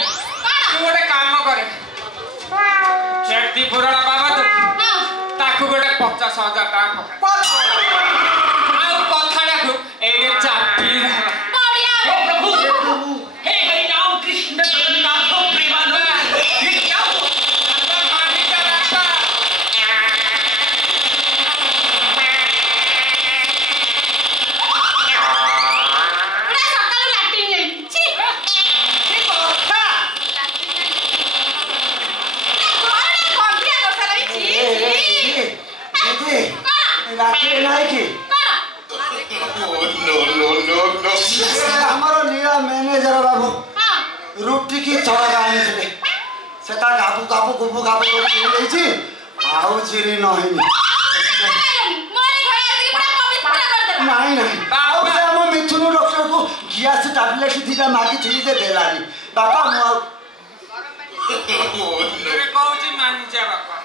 ତୁ ଗୋଟେ କାମ କରେ କ୍ଷତି ପୂରଣ ବାବଦ ତାକୁ ଗୋଟେ 50,000 ଟଙ୍କା ପକା ଆଉ କଥାଟାକୁ ଏଇଠି ଚାପି ବଢିଆ ପ୍ରଭୁ हे हरि राम कृष्ण जगन्नाथ प्रेमानंद ये क्या ପୁରା ସକାଳୁ ଲାଟ୍ରିନ୍ ଯାଇନି ଛି ଘରଟା ଗନ୍ଧିଆ କରିସାରିଲା ବି ଛି ଛି ଦିଦି କଣ ରାତିରେ ନାହିଁ କି ଆମର ନୀଳା ମ୍ୟାନେଜର ବାବୁ ହଁ ରୁଟି କି ତଳକା ଆଣିଥିଲେ ସେଟା ଗାବୁ ଗାବୁ ଗୁବୁ ଗାବୁ କରି ହେଇଯାଇଛି ଆଉ ଚିରି ନହେନି ମୋରି ଘରେ ଆସିକି ପୁରା ପବିତ୍ର କରିଦେଲା ନାହିଁ ନାହିଁ ଆଉ ସେ ଆମ ମିଥୁନ ଡକ୍ଟରକୁ ଗ୍ୟାସ୍ ଟାବଲେଟ୍ ଦିଟା ମାଗିଥିଲି ଯେ ଦେଲାନି ବାପା ମୁଁ ଆଉ କହୁଛି ମାନିଯା ବାପା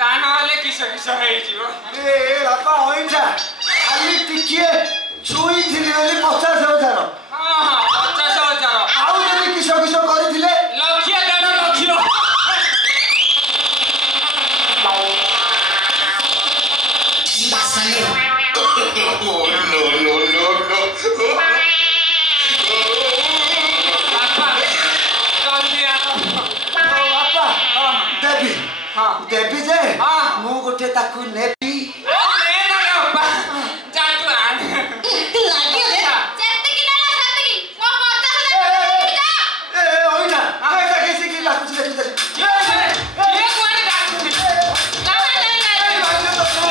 ତା ନହେଲେ କିସ କିସ ହେଇଯିବ ଏ ବାପା ଅଇଁଠା ଖାଲି ଟିକିଏ ଛୁଇଁଥିଲି ବୋଲି 50,000 ହଁ 50,000 ଆଉ ଯଦି କିସ କିସ କରିଥିଲେ ଲକ୍ଷ 1.5 ଲକ୍ଷ ବାପା ଜଲ୍ଦି ଆସ ବାପା ଦେବି ହଁ ଦେବି ଯେ ହଁ। ମୁଁ ଗୋଟେ ତାକୁ ନେବି ଯା ତୁ ଆଣ ଯେତିକି ନେଲା ସେତିକି ମୋ 50,000 ଦେଇକି ଯା ଏ ଅଇଁଠା ଏଇଟା କିସିକି ଲାଗୁଛି ଦେଖି ଦେଖି କିଏ କୁଆଡେ ଡାକୁଛି ଖାଲି ମାଡ଼ି ବଉଛି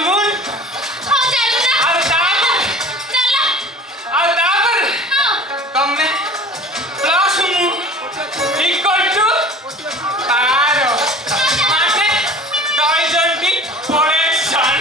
हनीमून हाँ चलो ना और दाबर चलो और दाबर हाँ तुमने प्लस मु इक्वल टू 12 माने 2 जन की प्रोडक्शन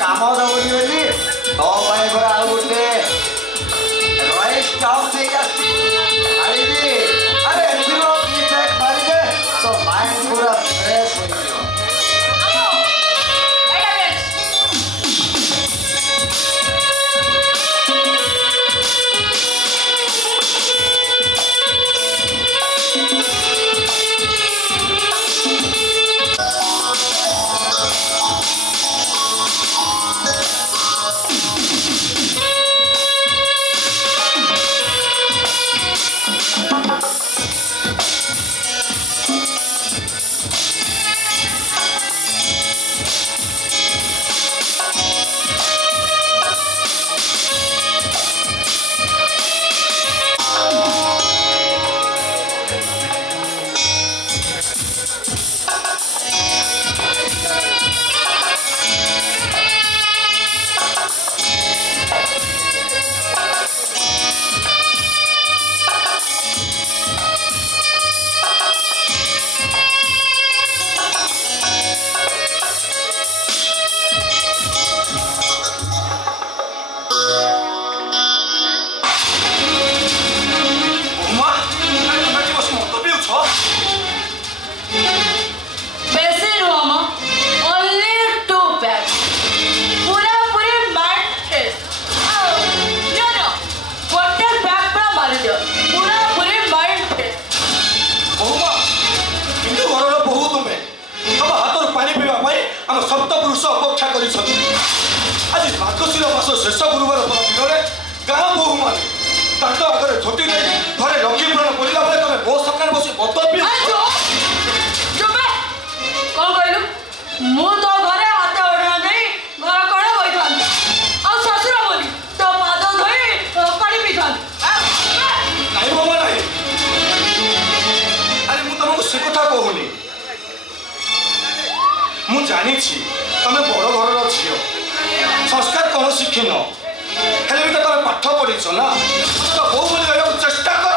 କାମ ଦେବନି ବୋଲି ତୋ ପାଇଁ ପରା ଆଉ ଗୋଟେ ରୟଲ ଷ୍ଟଫ୍ ନେଇ ଆସିଛି ଆଣିବି। ଆରେ ଏଥିରୁ କି ପ୍ୟାକ୍ ମାରିଦେ ତୋ ମାଇଣ୍ଡ ପୁରା ଫ୍ରେଶ୍ ହୋଇଯିବ। आम सप्तपुरुष अपेक्षा कर आज मार्गशीर मास शेष गुरुवार दिनों गाँ बोहू मैंने आगे झोटी नहीं घरे लक्ष्मी पुराण पड़ा बेले तुम मो सामने बस बतबी कौन कहलु मु तो घरे हाथ ओढ़ा नहीं घर कड़े बैठा आ ससुर बोली तो पाद धोई पानी पीता नहीं बोमा नहीं अरे मु तुमको से कथा कहूनी मु जानी तुम बड़ घर झील संस्कार कौन शिखिन हेल्ले भी तो तुम पाठ पढ़ीच ना तो बो बोली रहा चेष्टा कर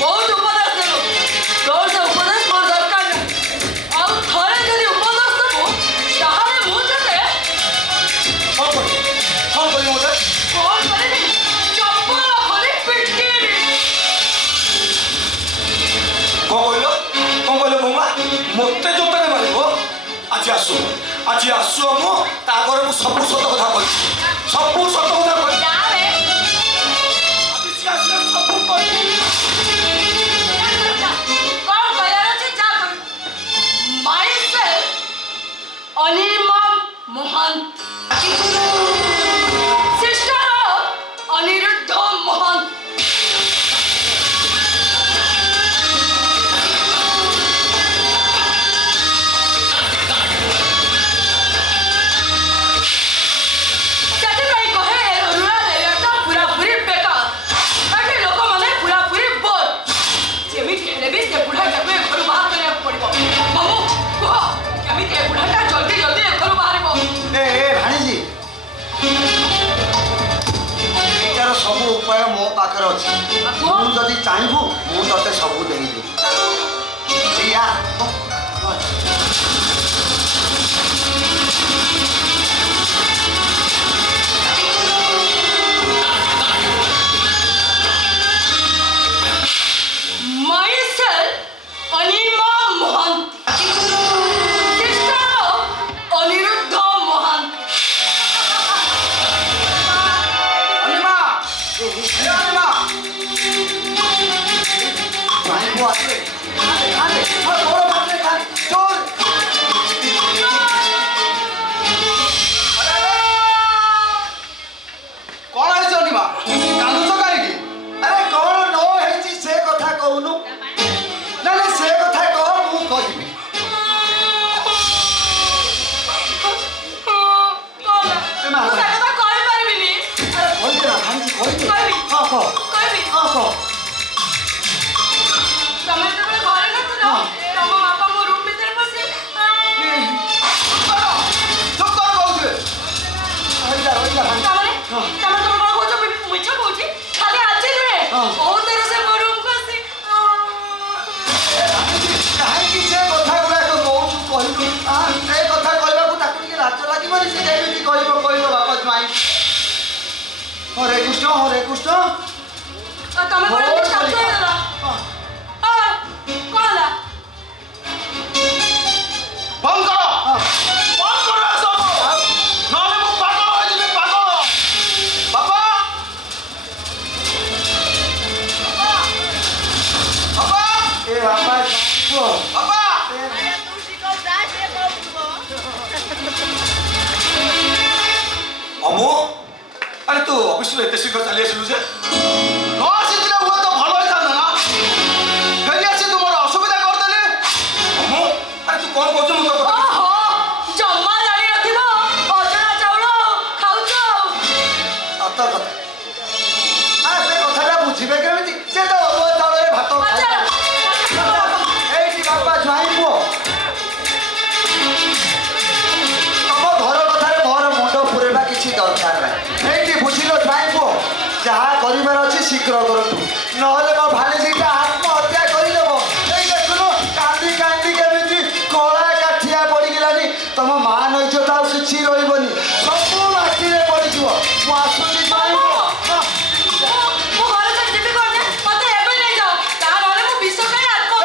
बहुत उपदेश देलु तोर से उपदेश मोर दरकार नहीं आ थरे जदी उपदेश देबो ताहाले मु जते कौन करी मते कौन करे चप्पल खली पिटी कौन कहलो बोमा मते जोतने मारिबो आज आसु मु तागर मु सब सत कथा कहि सब सत कथा कहि जावे आज आसु सब कहि myself, Anima Mohant. କହିବାର ଅଛି ତୁ ଯଦି ଚାହିଁବୁ ମୁଁ ତତେ ସବୁ ଦେଇଦେବି ଏଇଆ हरे कृष्ण हरे कृष्ण तमे बड़े शांत हो गला कहला बंद करो सब नले मु पागल हो जिबे पागल बाबा बाबा ए बाबा बाबा अरे तू सिको जाए बोलबो अमो अरे तू ऑफिस में एते शीघ्र चली आसिलु जे न आसिले हुआ तो भलो होई थाना ना फेरी आसी तुमर असुविधा कर देले अमो अरे तू कोन कहछ मु तो ओहो जम्मा जानी रथिबो अजरा चाउल खाउछ सत कथा आ से कथाटा बुझिबे केमिति से तो अबो चाउले भात एइटी बाबा ज्वाई पुओ तम घर कथारे मोर मुंड पुरेबा किछि दरकार नै एइटी बुझिलो ज्वाई पुओ जहा करिबार अछि शीघ्र करतु नहले मो भाले दिटा आत्महत्या करिदेबो एइ देखुनो कांदी कांदी केमिति कोळा काठिया पड़ी गेलानी तम मान इज्जत आ किछि रहिबनी सब माटी रे पड़ी जिवो मु आसुची ज्वाई पुओ मो घर से जिबी करने मते एबे नै जाओ ता नले मो विश्व कई आत्मा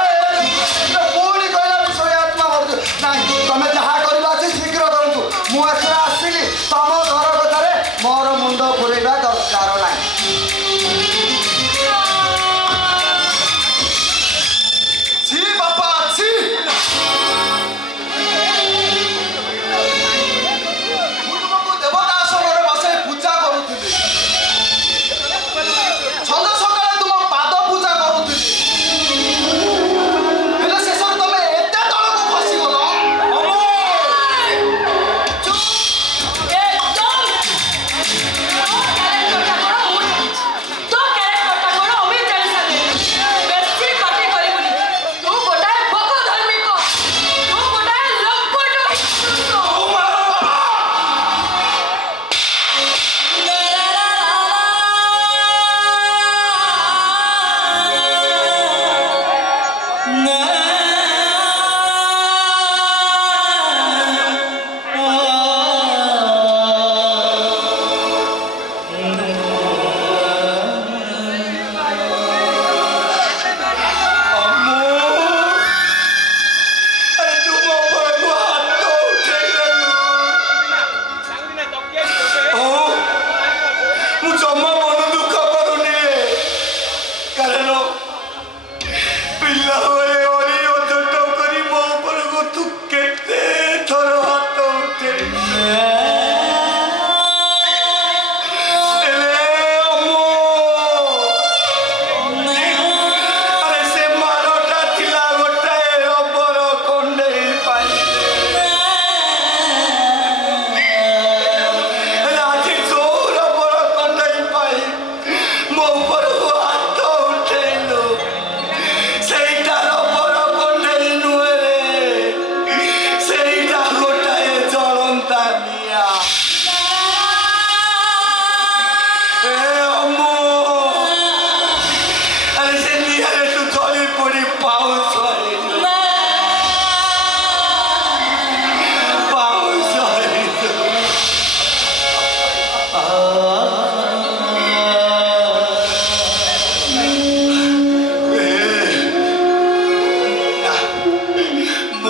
पूरी कहला विषय आत्मा मरदु नाही तमे जहा करबा अछि शीघ्र करतु मु एथरा आसिली तम घर कथारे मोर मुंड पुरेबा दरकार नाही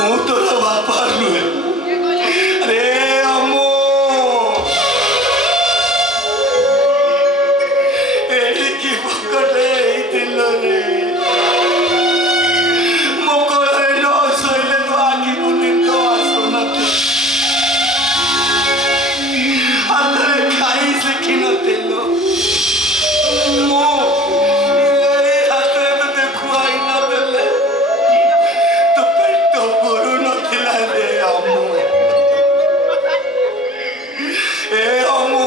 ମୁଁ ତୋର ବାପା ନୁହେଁ। ଆରେ ଅମୁ ଏଡ଼ିକି ପକଟେ ହେଇଥିଲ ରେ। ମୋ କୋଳରେ ନ ଶୋଇଲେ ତୋ ଆଖିକୁ ନିଦ ଆସୁନଥିଲା। ହାତରେ ଖାଇ ଶିଖିନଥିଲ। ମୁଁ ଏଇ ହାତରେ ତତେ ଖୁଆଇ ନଦେଲେ ତୋ ପେଟ ପୁରୁ ନଥିଲା ରେ ଅମୁ। ଏ ଅମୁ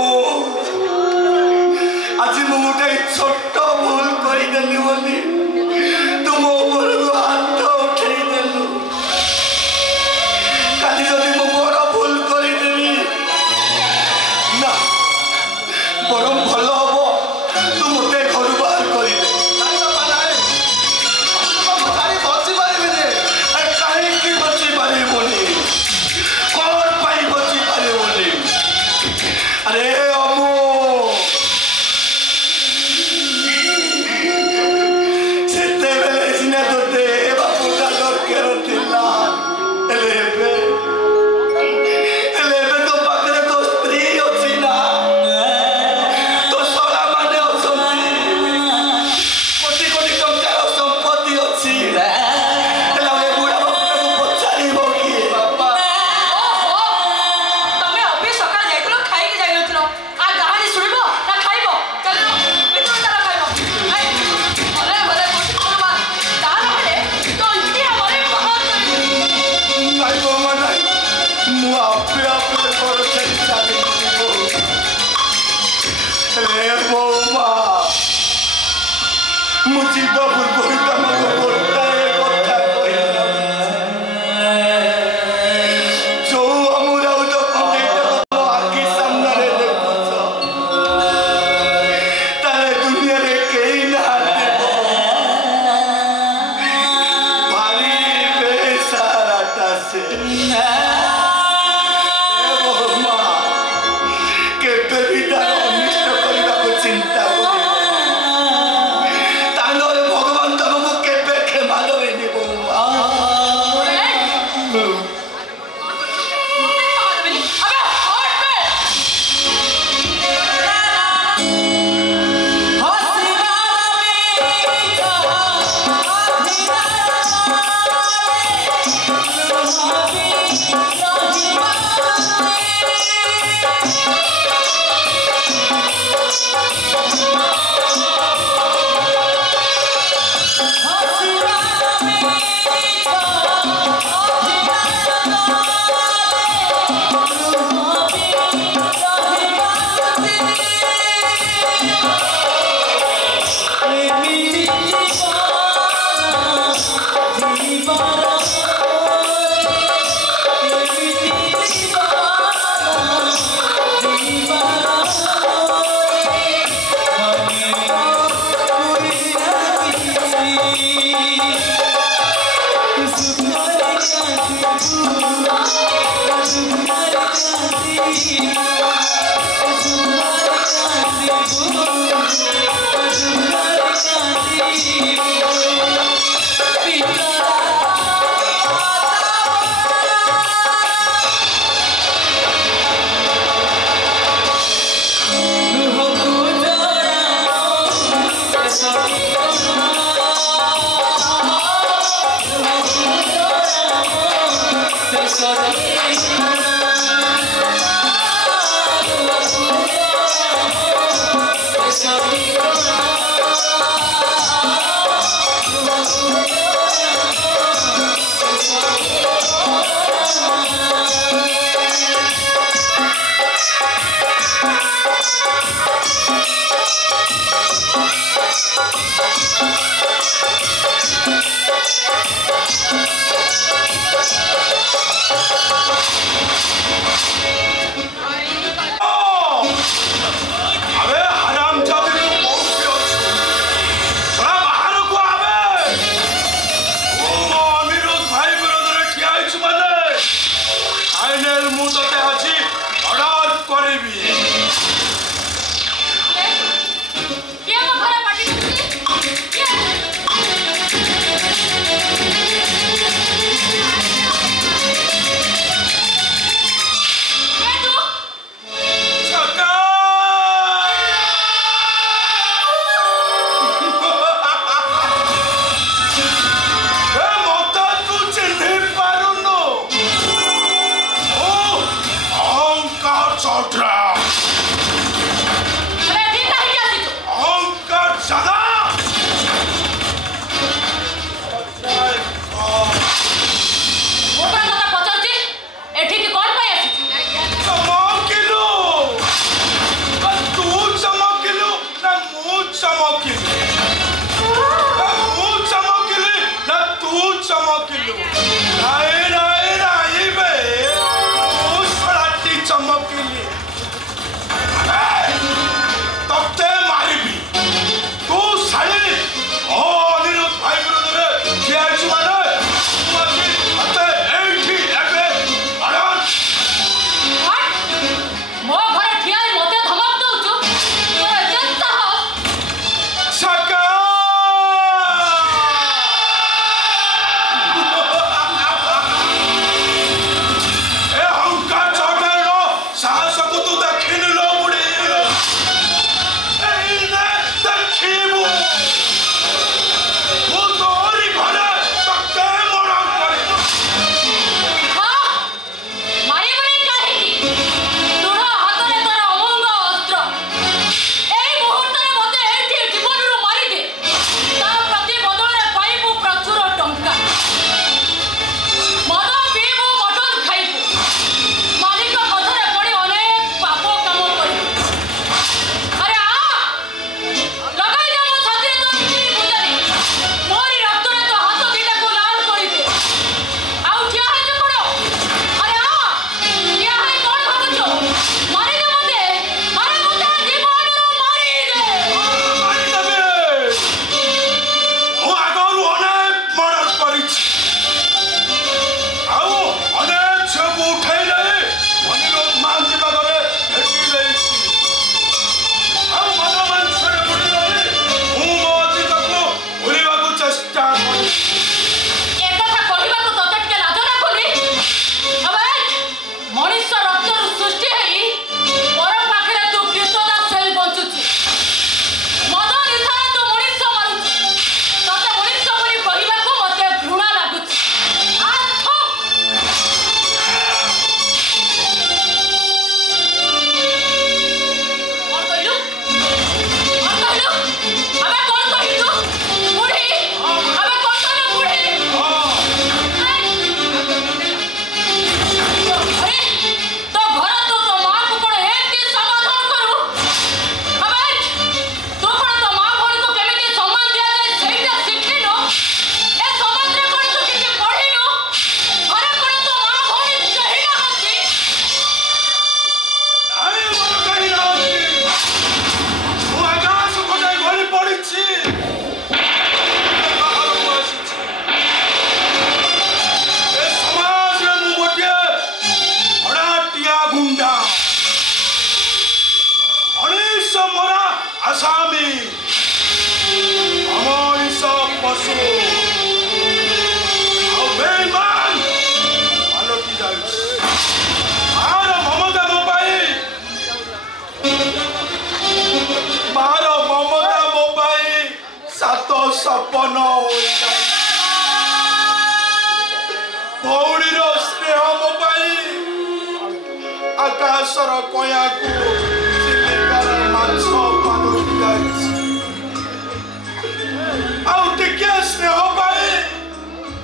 ଆଜି ମୁଁ ଗୋଟେ ଛୋଟ ଭୁଲ କରିଦେଲି ବୋଲି ତୁ ମୋ ଉପରକୁ ହାତ ଉଠେଇଦେଲୁ। କାଲି ଯଦି ମୁଁ ବଡ଼ ଭୁଲ କରିଦେବି ନା ବରଂ ଭଲ ହବ ତୁ ମୋତେ ଘରୁ ବାହାର କରିଦେ। ବଞ୍ଚି ପାରିବିନି। ଆରେ କାହିଁକି ବଞ୍ଚି ପାରିବୁନି? କ'ଣ ପାଇଁ ବଞ୍ଚି ପାରିବୁନି? ଆରେ ଅମୁ ସେତେବେଳେ ସିନା ତୋତେ ବାପୁଟା ଦରକାର ଥିଲା। ହେଲେ ଏବେ ତୋ ପାଖରେ ତୋ ସ୍ତ୍ରୀ ଅଛି ନା, ତୋ ଶଳା ମାନେ ଅଛନ୍ତି, କୋଟି କୋଟି ଟଙ୍କାର ସମ୍ପତ୍ତି ଅଛି। ହେଲେ ଏ ବୁଢ଼ା ବାପୁଟାକୁ ପଚାରିବ କିଏ? ଓହୋ ତମେ ଅଫିସ ସକାଳେ ଯାଇଥିଲ ଖାଇକି ଯାଇନଥିଲ। ଆ କାହାଣୀ ଶୁଣିବ ନା ଖାଇବ? ଚାଲ ଭିତରୁ ଚାଲ ଖାଇବ। ଭଲେ ଭଲେ ବସି ଖାଇବା। ତାହେଲେ ତଣ୍ଟି ଆମର ବାହାର କରିବି। ନାଇଁ ବୋଉମା ନାଇଁ, ମୁଁ ଆପେ ଆପେ ଘର ଛାଡ଼ି ଚାଲିଯିବି ବୋଉ। ହେଲେ ବୋଉମା ମୁଁ ଯିବା ପୂର୍ବରୁ ତମକୁ ଗୋଟାଏ କଥା କହିଲା। ଯୋଉ ଅମୁରାଉତକୁ ମୋ ଆଖି ସାମ୍ନାରେ ଦେଖୁଛ ତାହେଲେ ଦୁନିଆରେ କେହି ନାହାନ୍ତି। ଭାରି ବେସାରାଟା ସେ। ବୋଉମା କେବେ ବି ତାର ଅନିଷ୍ଟ କରିବାକୁ ଚିନ୍ତା କରିବ। ତା ନହେଲେ ଭଗବାନ ତମକୁ କେବେ କ୍ଷମା ଦେବେନି ବୋଉମା। আসামি অমনিষ পশু ଆଉ ବେଇମାନ ପାଲଟି ଯାଉଛି। ମାର ମମତା ମୋ ପାଇଁ ମାର ମମତା ମୋ ପାଇଁ ସାତ ସପନ ହୋଇଯାଉଛି। ଭଉଣୀର ସ୍ନେହ ମୋ ପାଇଁ ଆକାଶର କୟାକୁ ଚିଲିକାର ମାଛ ପାଲଟି ଯାଇଛି। ଆଉ ଟିକେ ସ୍ନେହ ପାଇଁ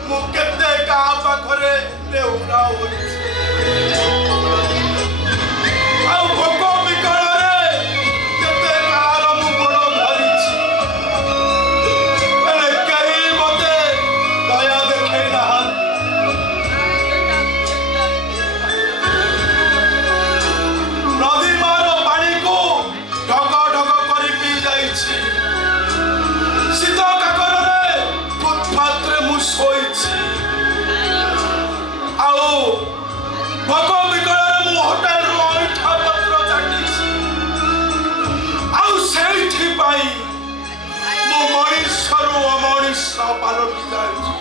ମୁଁ କେତେ କାହା ପାଖରେ ନେହୁରା ହୋଇଛି। ଆଉ ଭୋକ ବିକଳରେ କେତେ କାହାର ମୁଁ ଗୋଡ଼ ଧରିଛି। ହେଲେ କେହି ମୋତେ ଦୟା ଦେଖେଇ ନାହାନ୍ତି। ନଦୀ ମାର ପାଣିକୁ ଢକ ଢକ କରି ପିଇ ଯାଇଛି। ଶୀତ କାକରରେ ଫୁଟପାଥରେ ମୁଁ ଶୋଇଛି। ଆଉ ଭୋକ ବିକଳରେ ମୁଁ ହୋଟେଲରୁ ଅଇଁଠା ପତ୍ର ଚାଟିଛି। ଆଉ ସେଇଥିପାଇଁ ମୁଁ ମଣିଷରୁ ଅମଣିଷ ପାଲଟି ଯାଇଛି।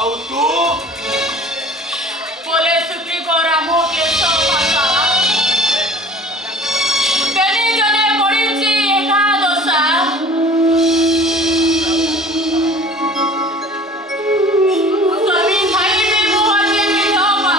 ଆଉ ତୁ बोले सुप्री को रामो के सो भाषा बेनी जने पड़िछि एकादशा स्वामी खाइबे मो आजे बिधवा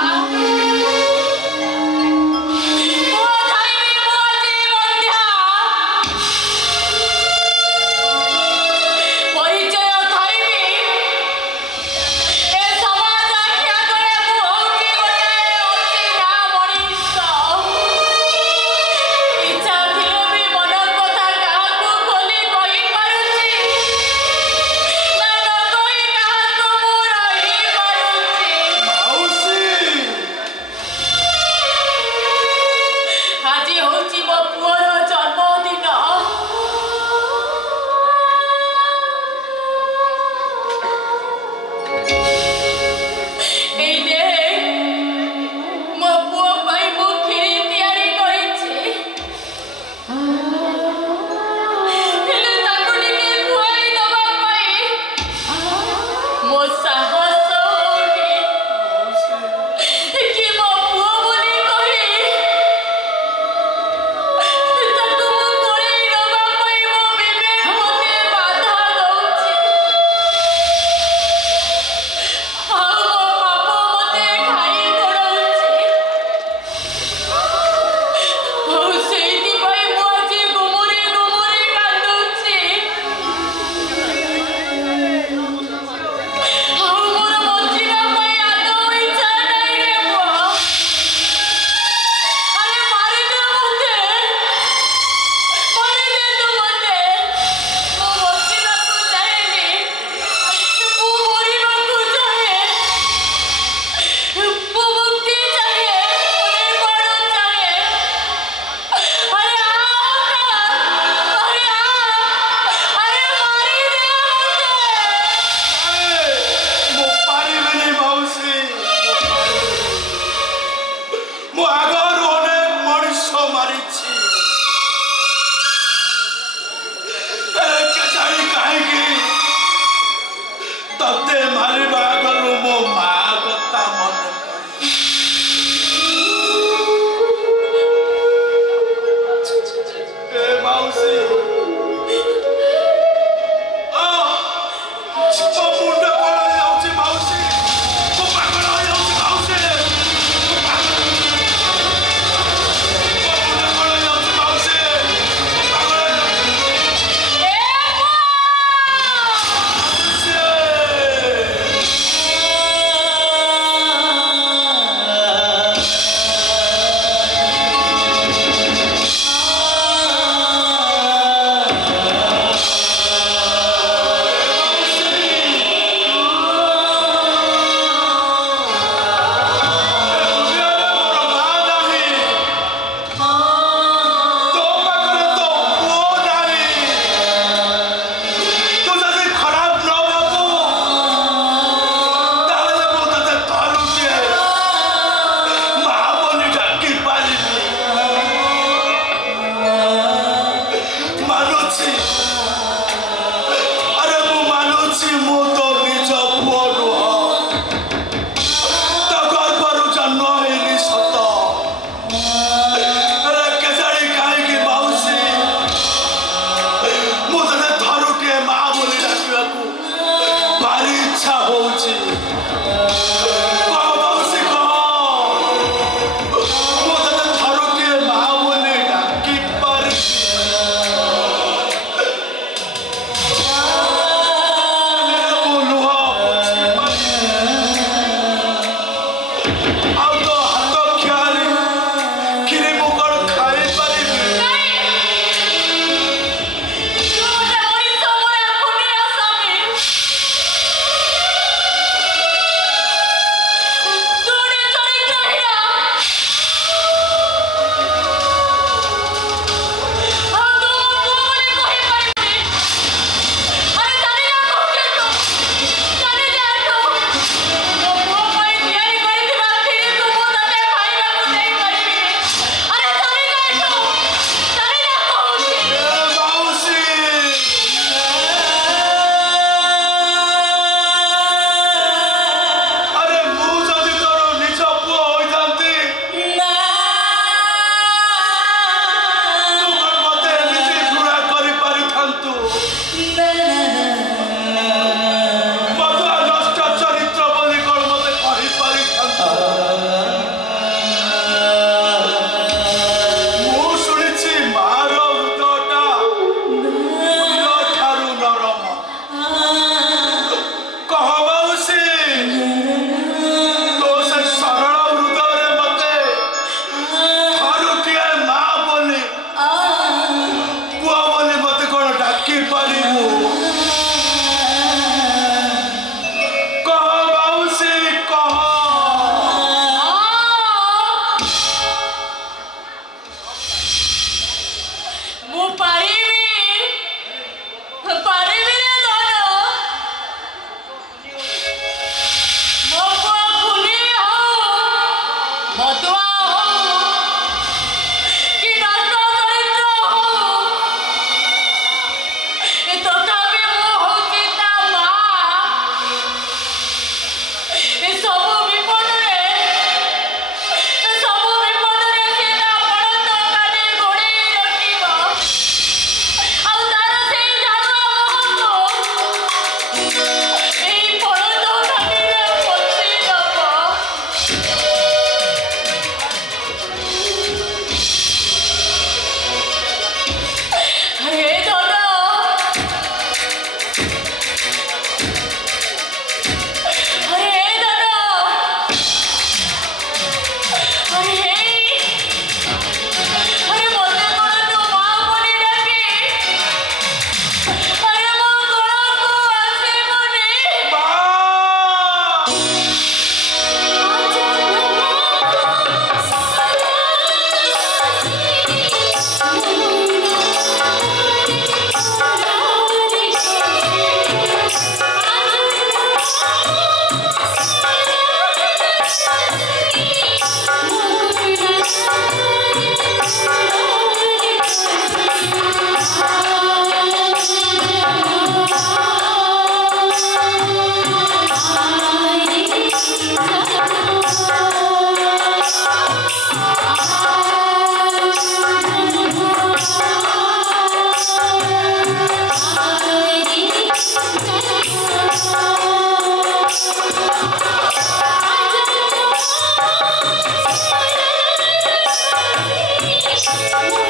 ମୁଁ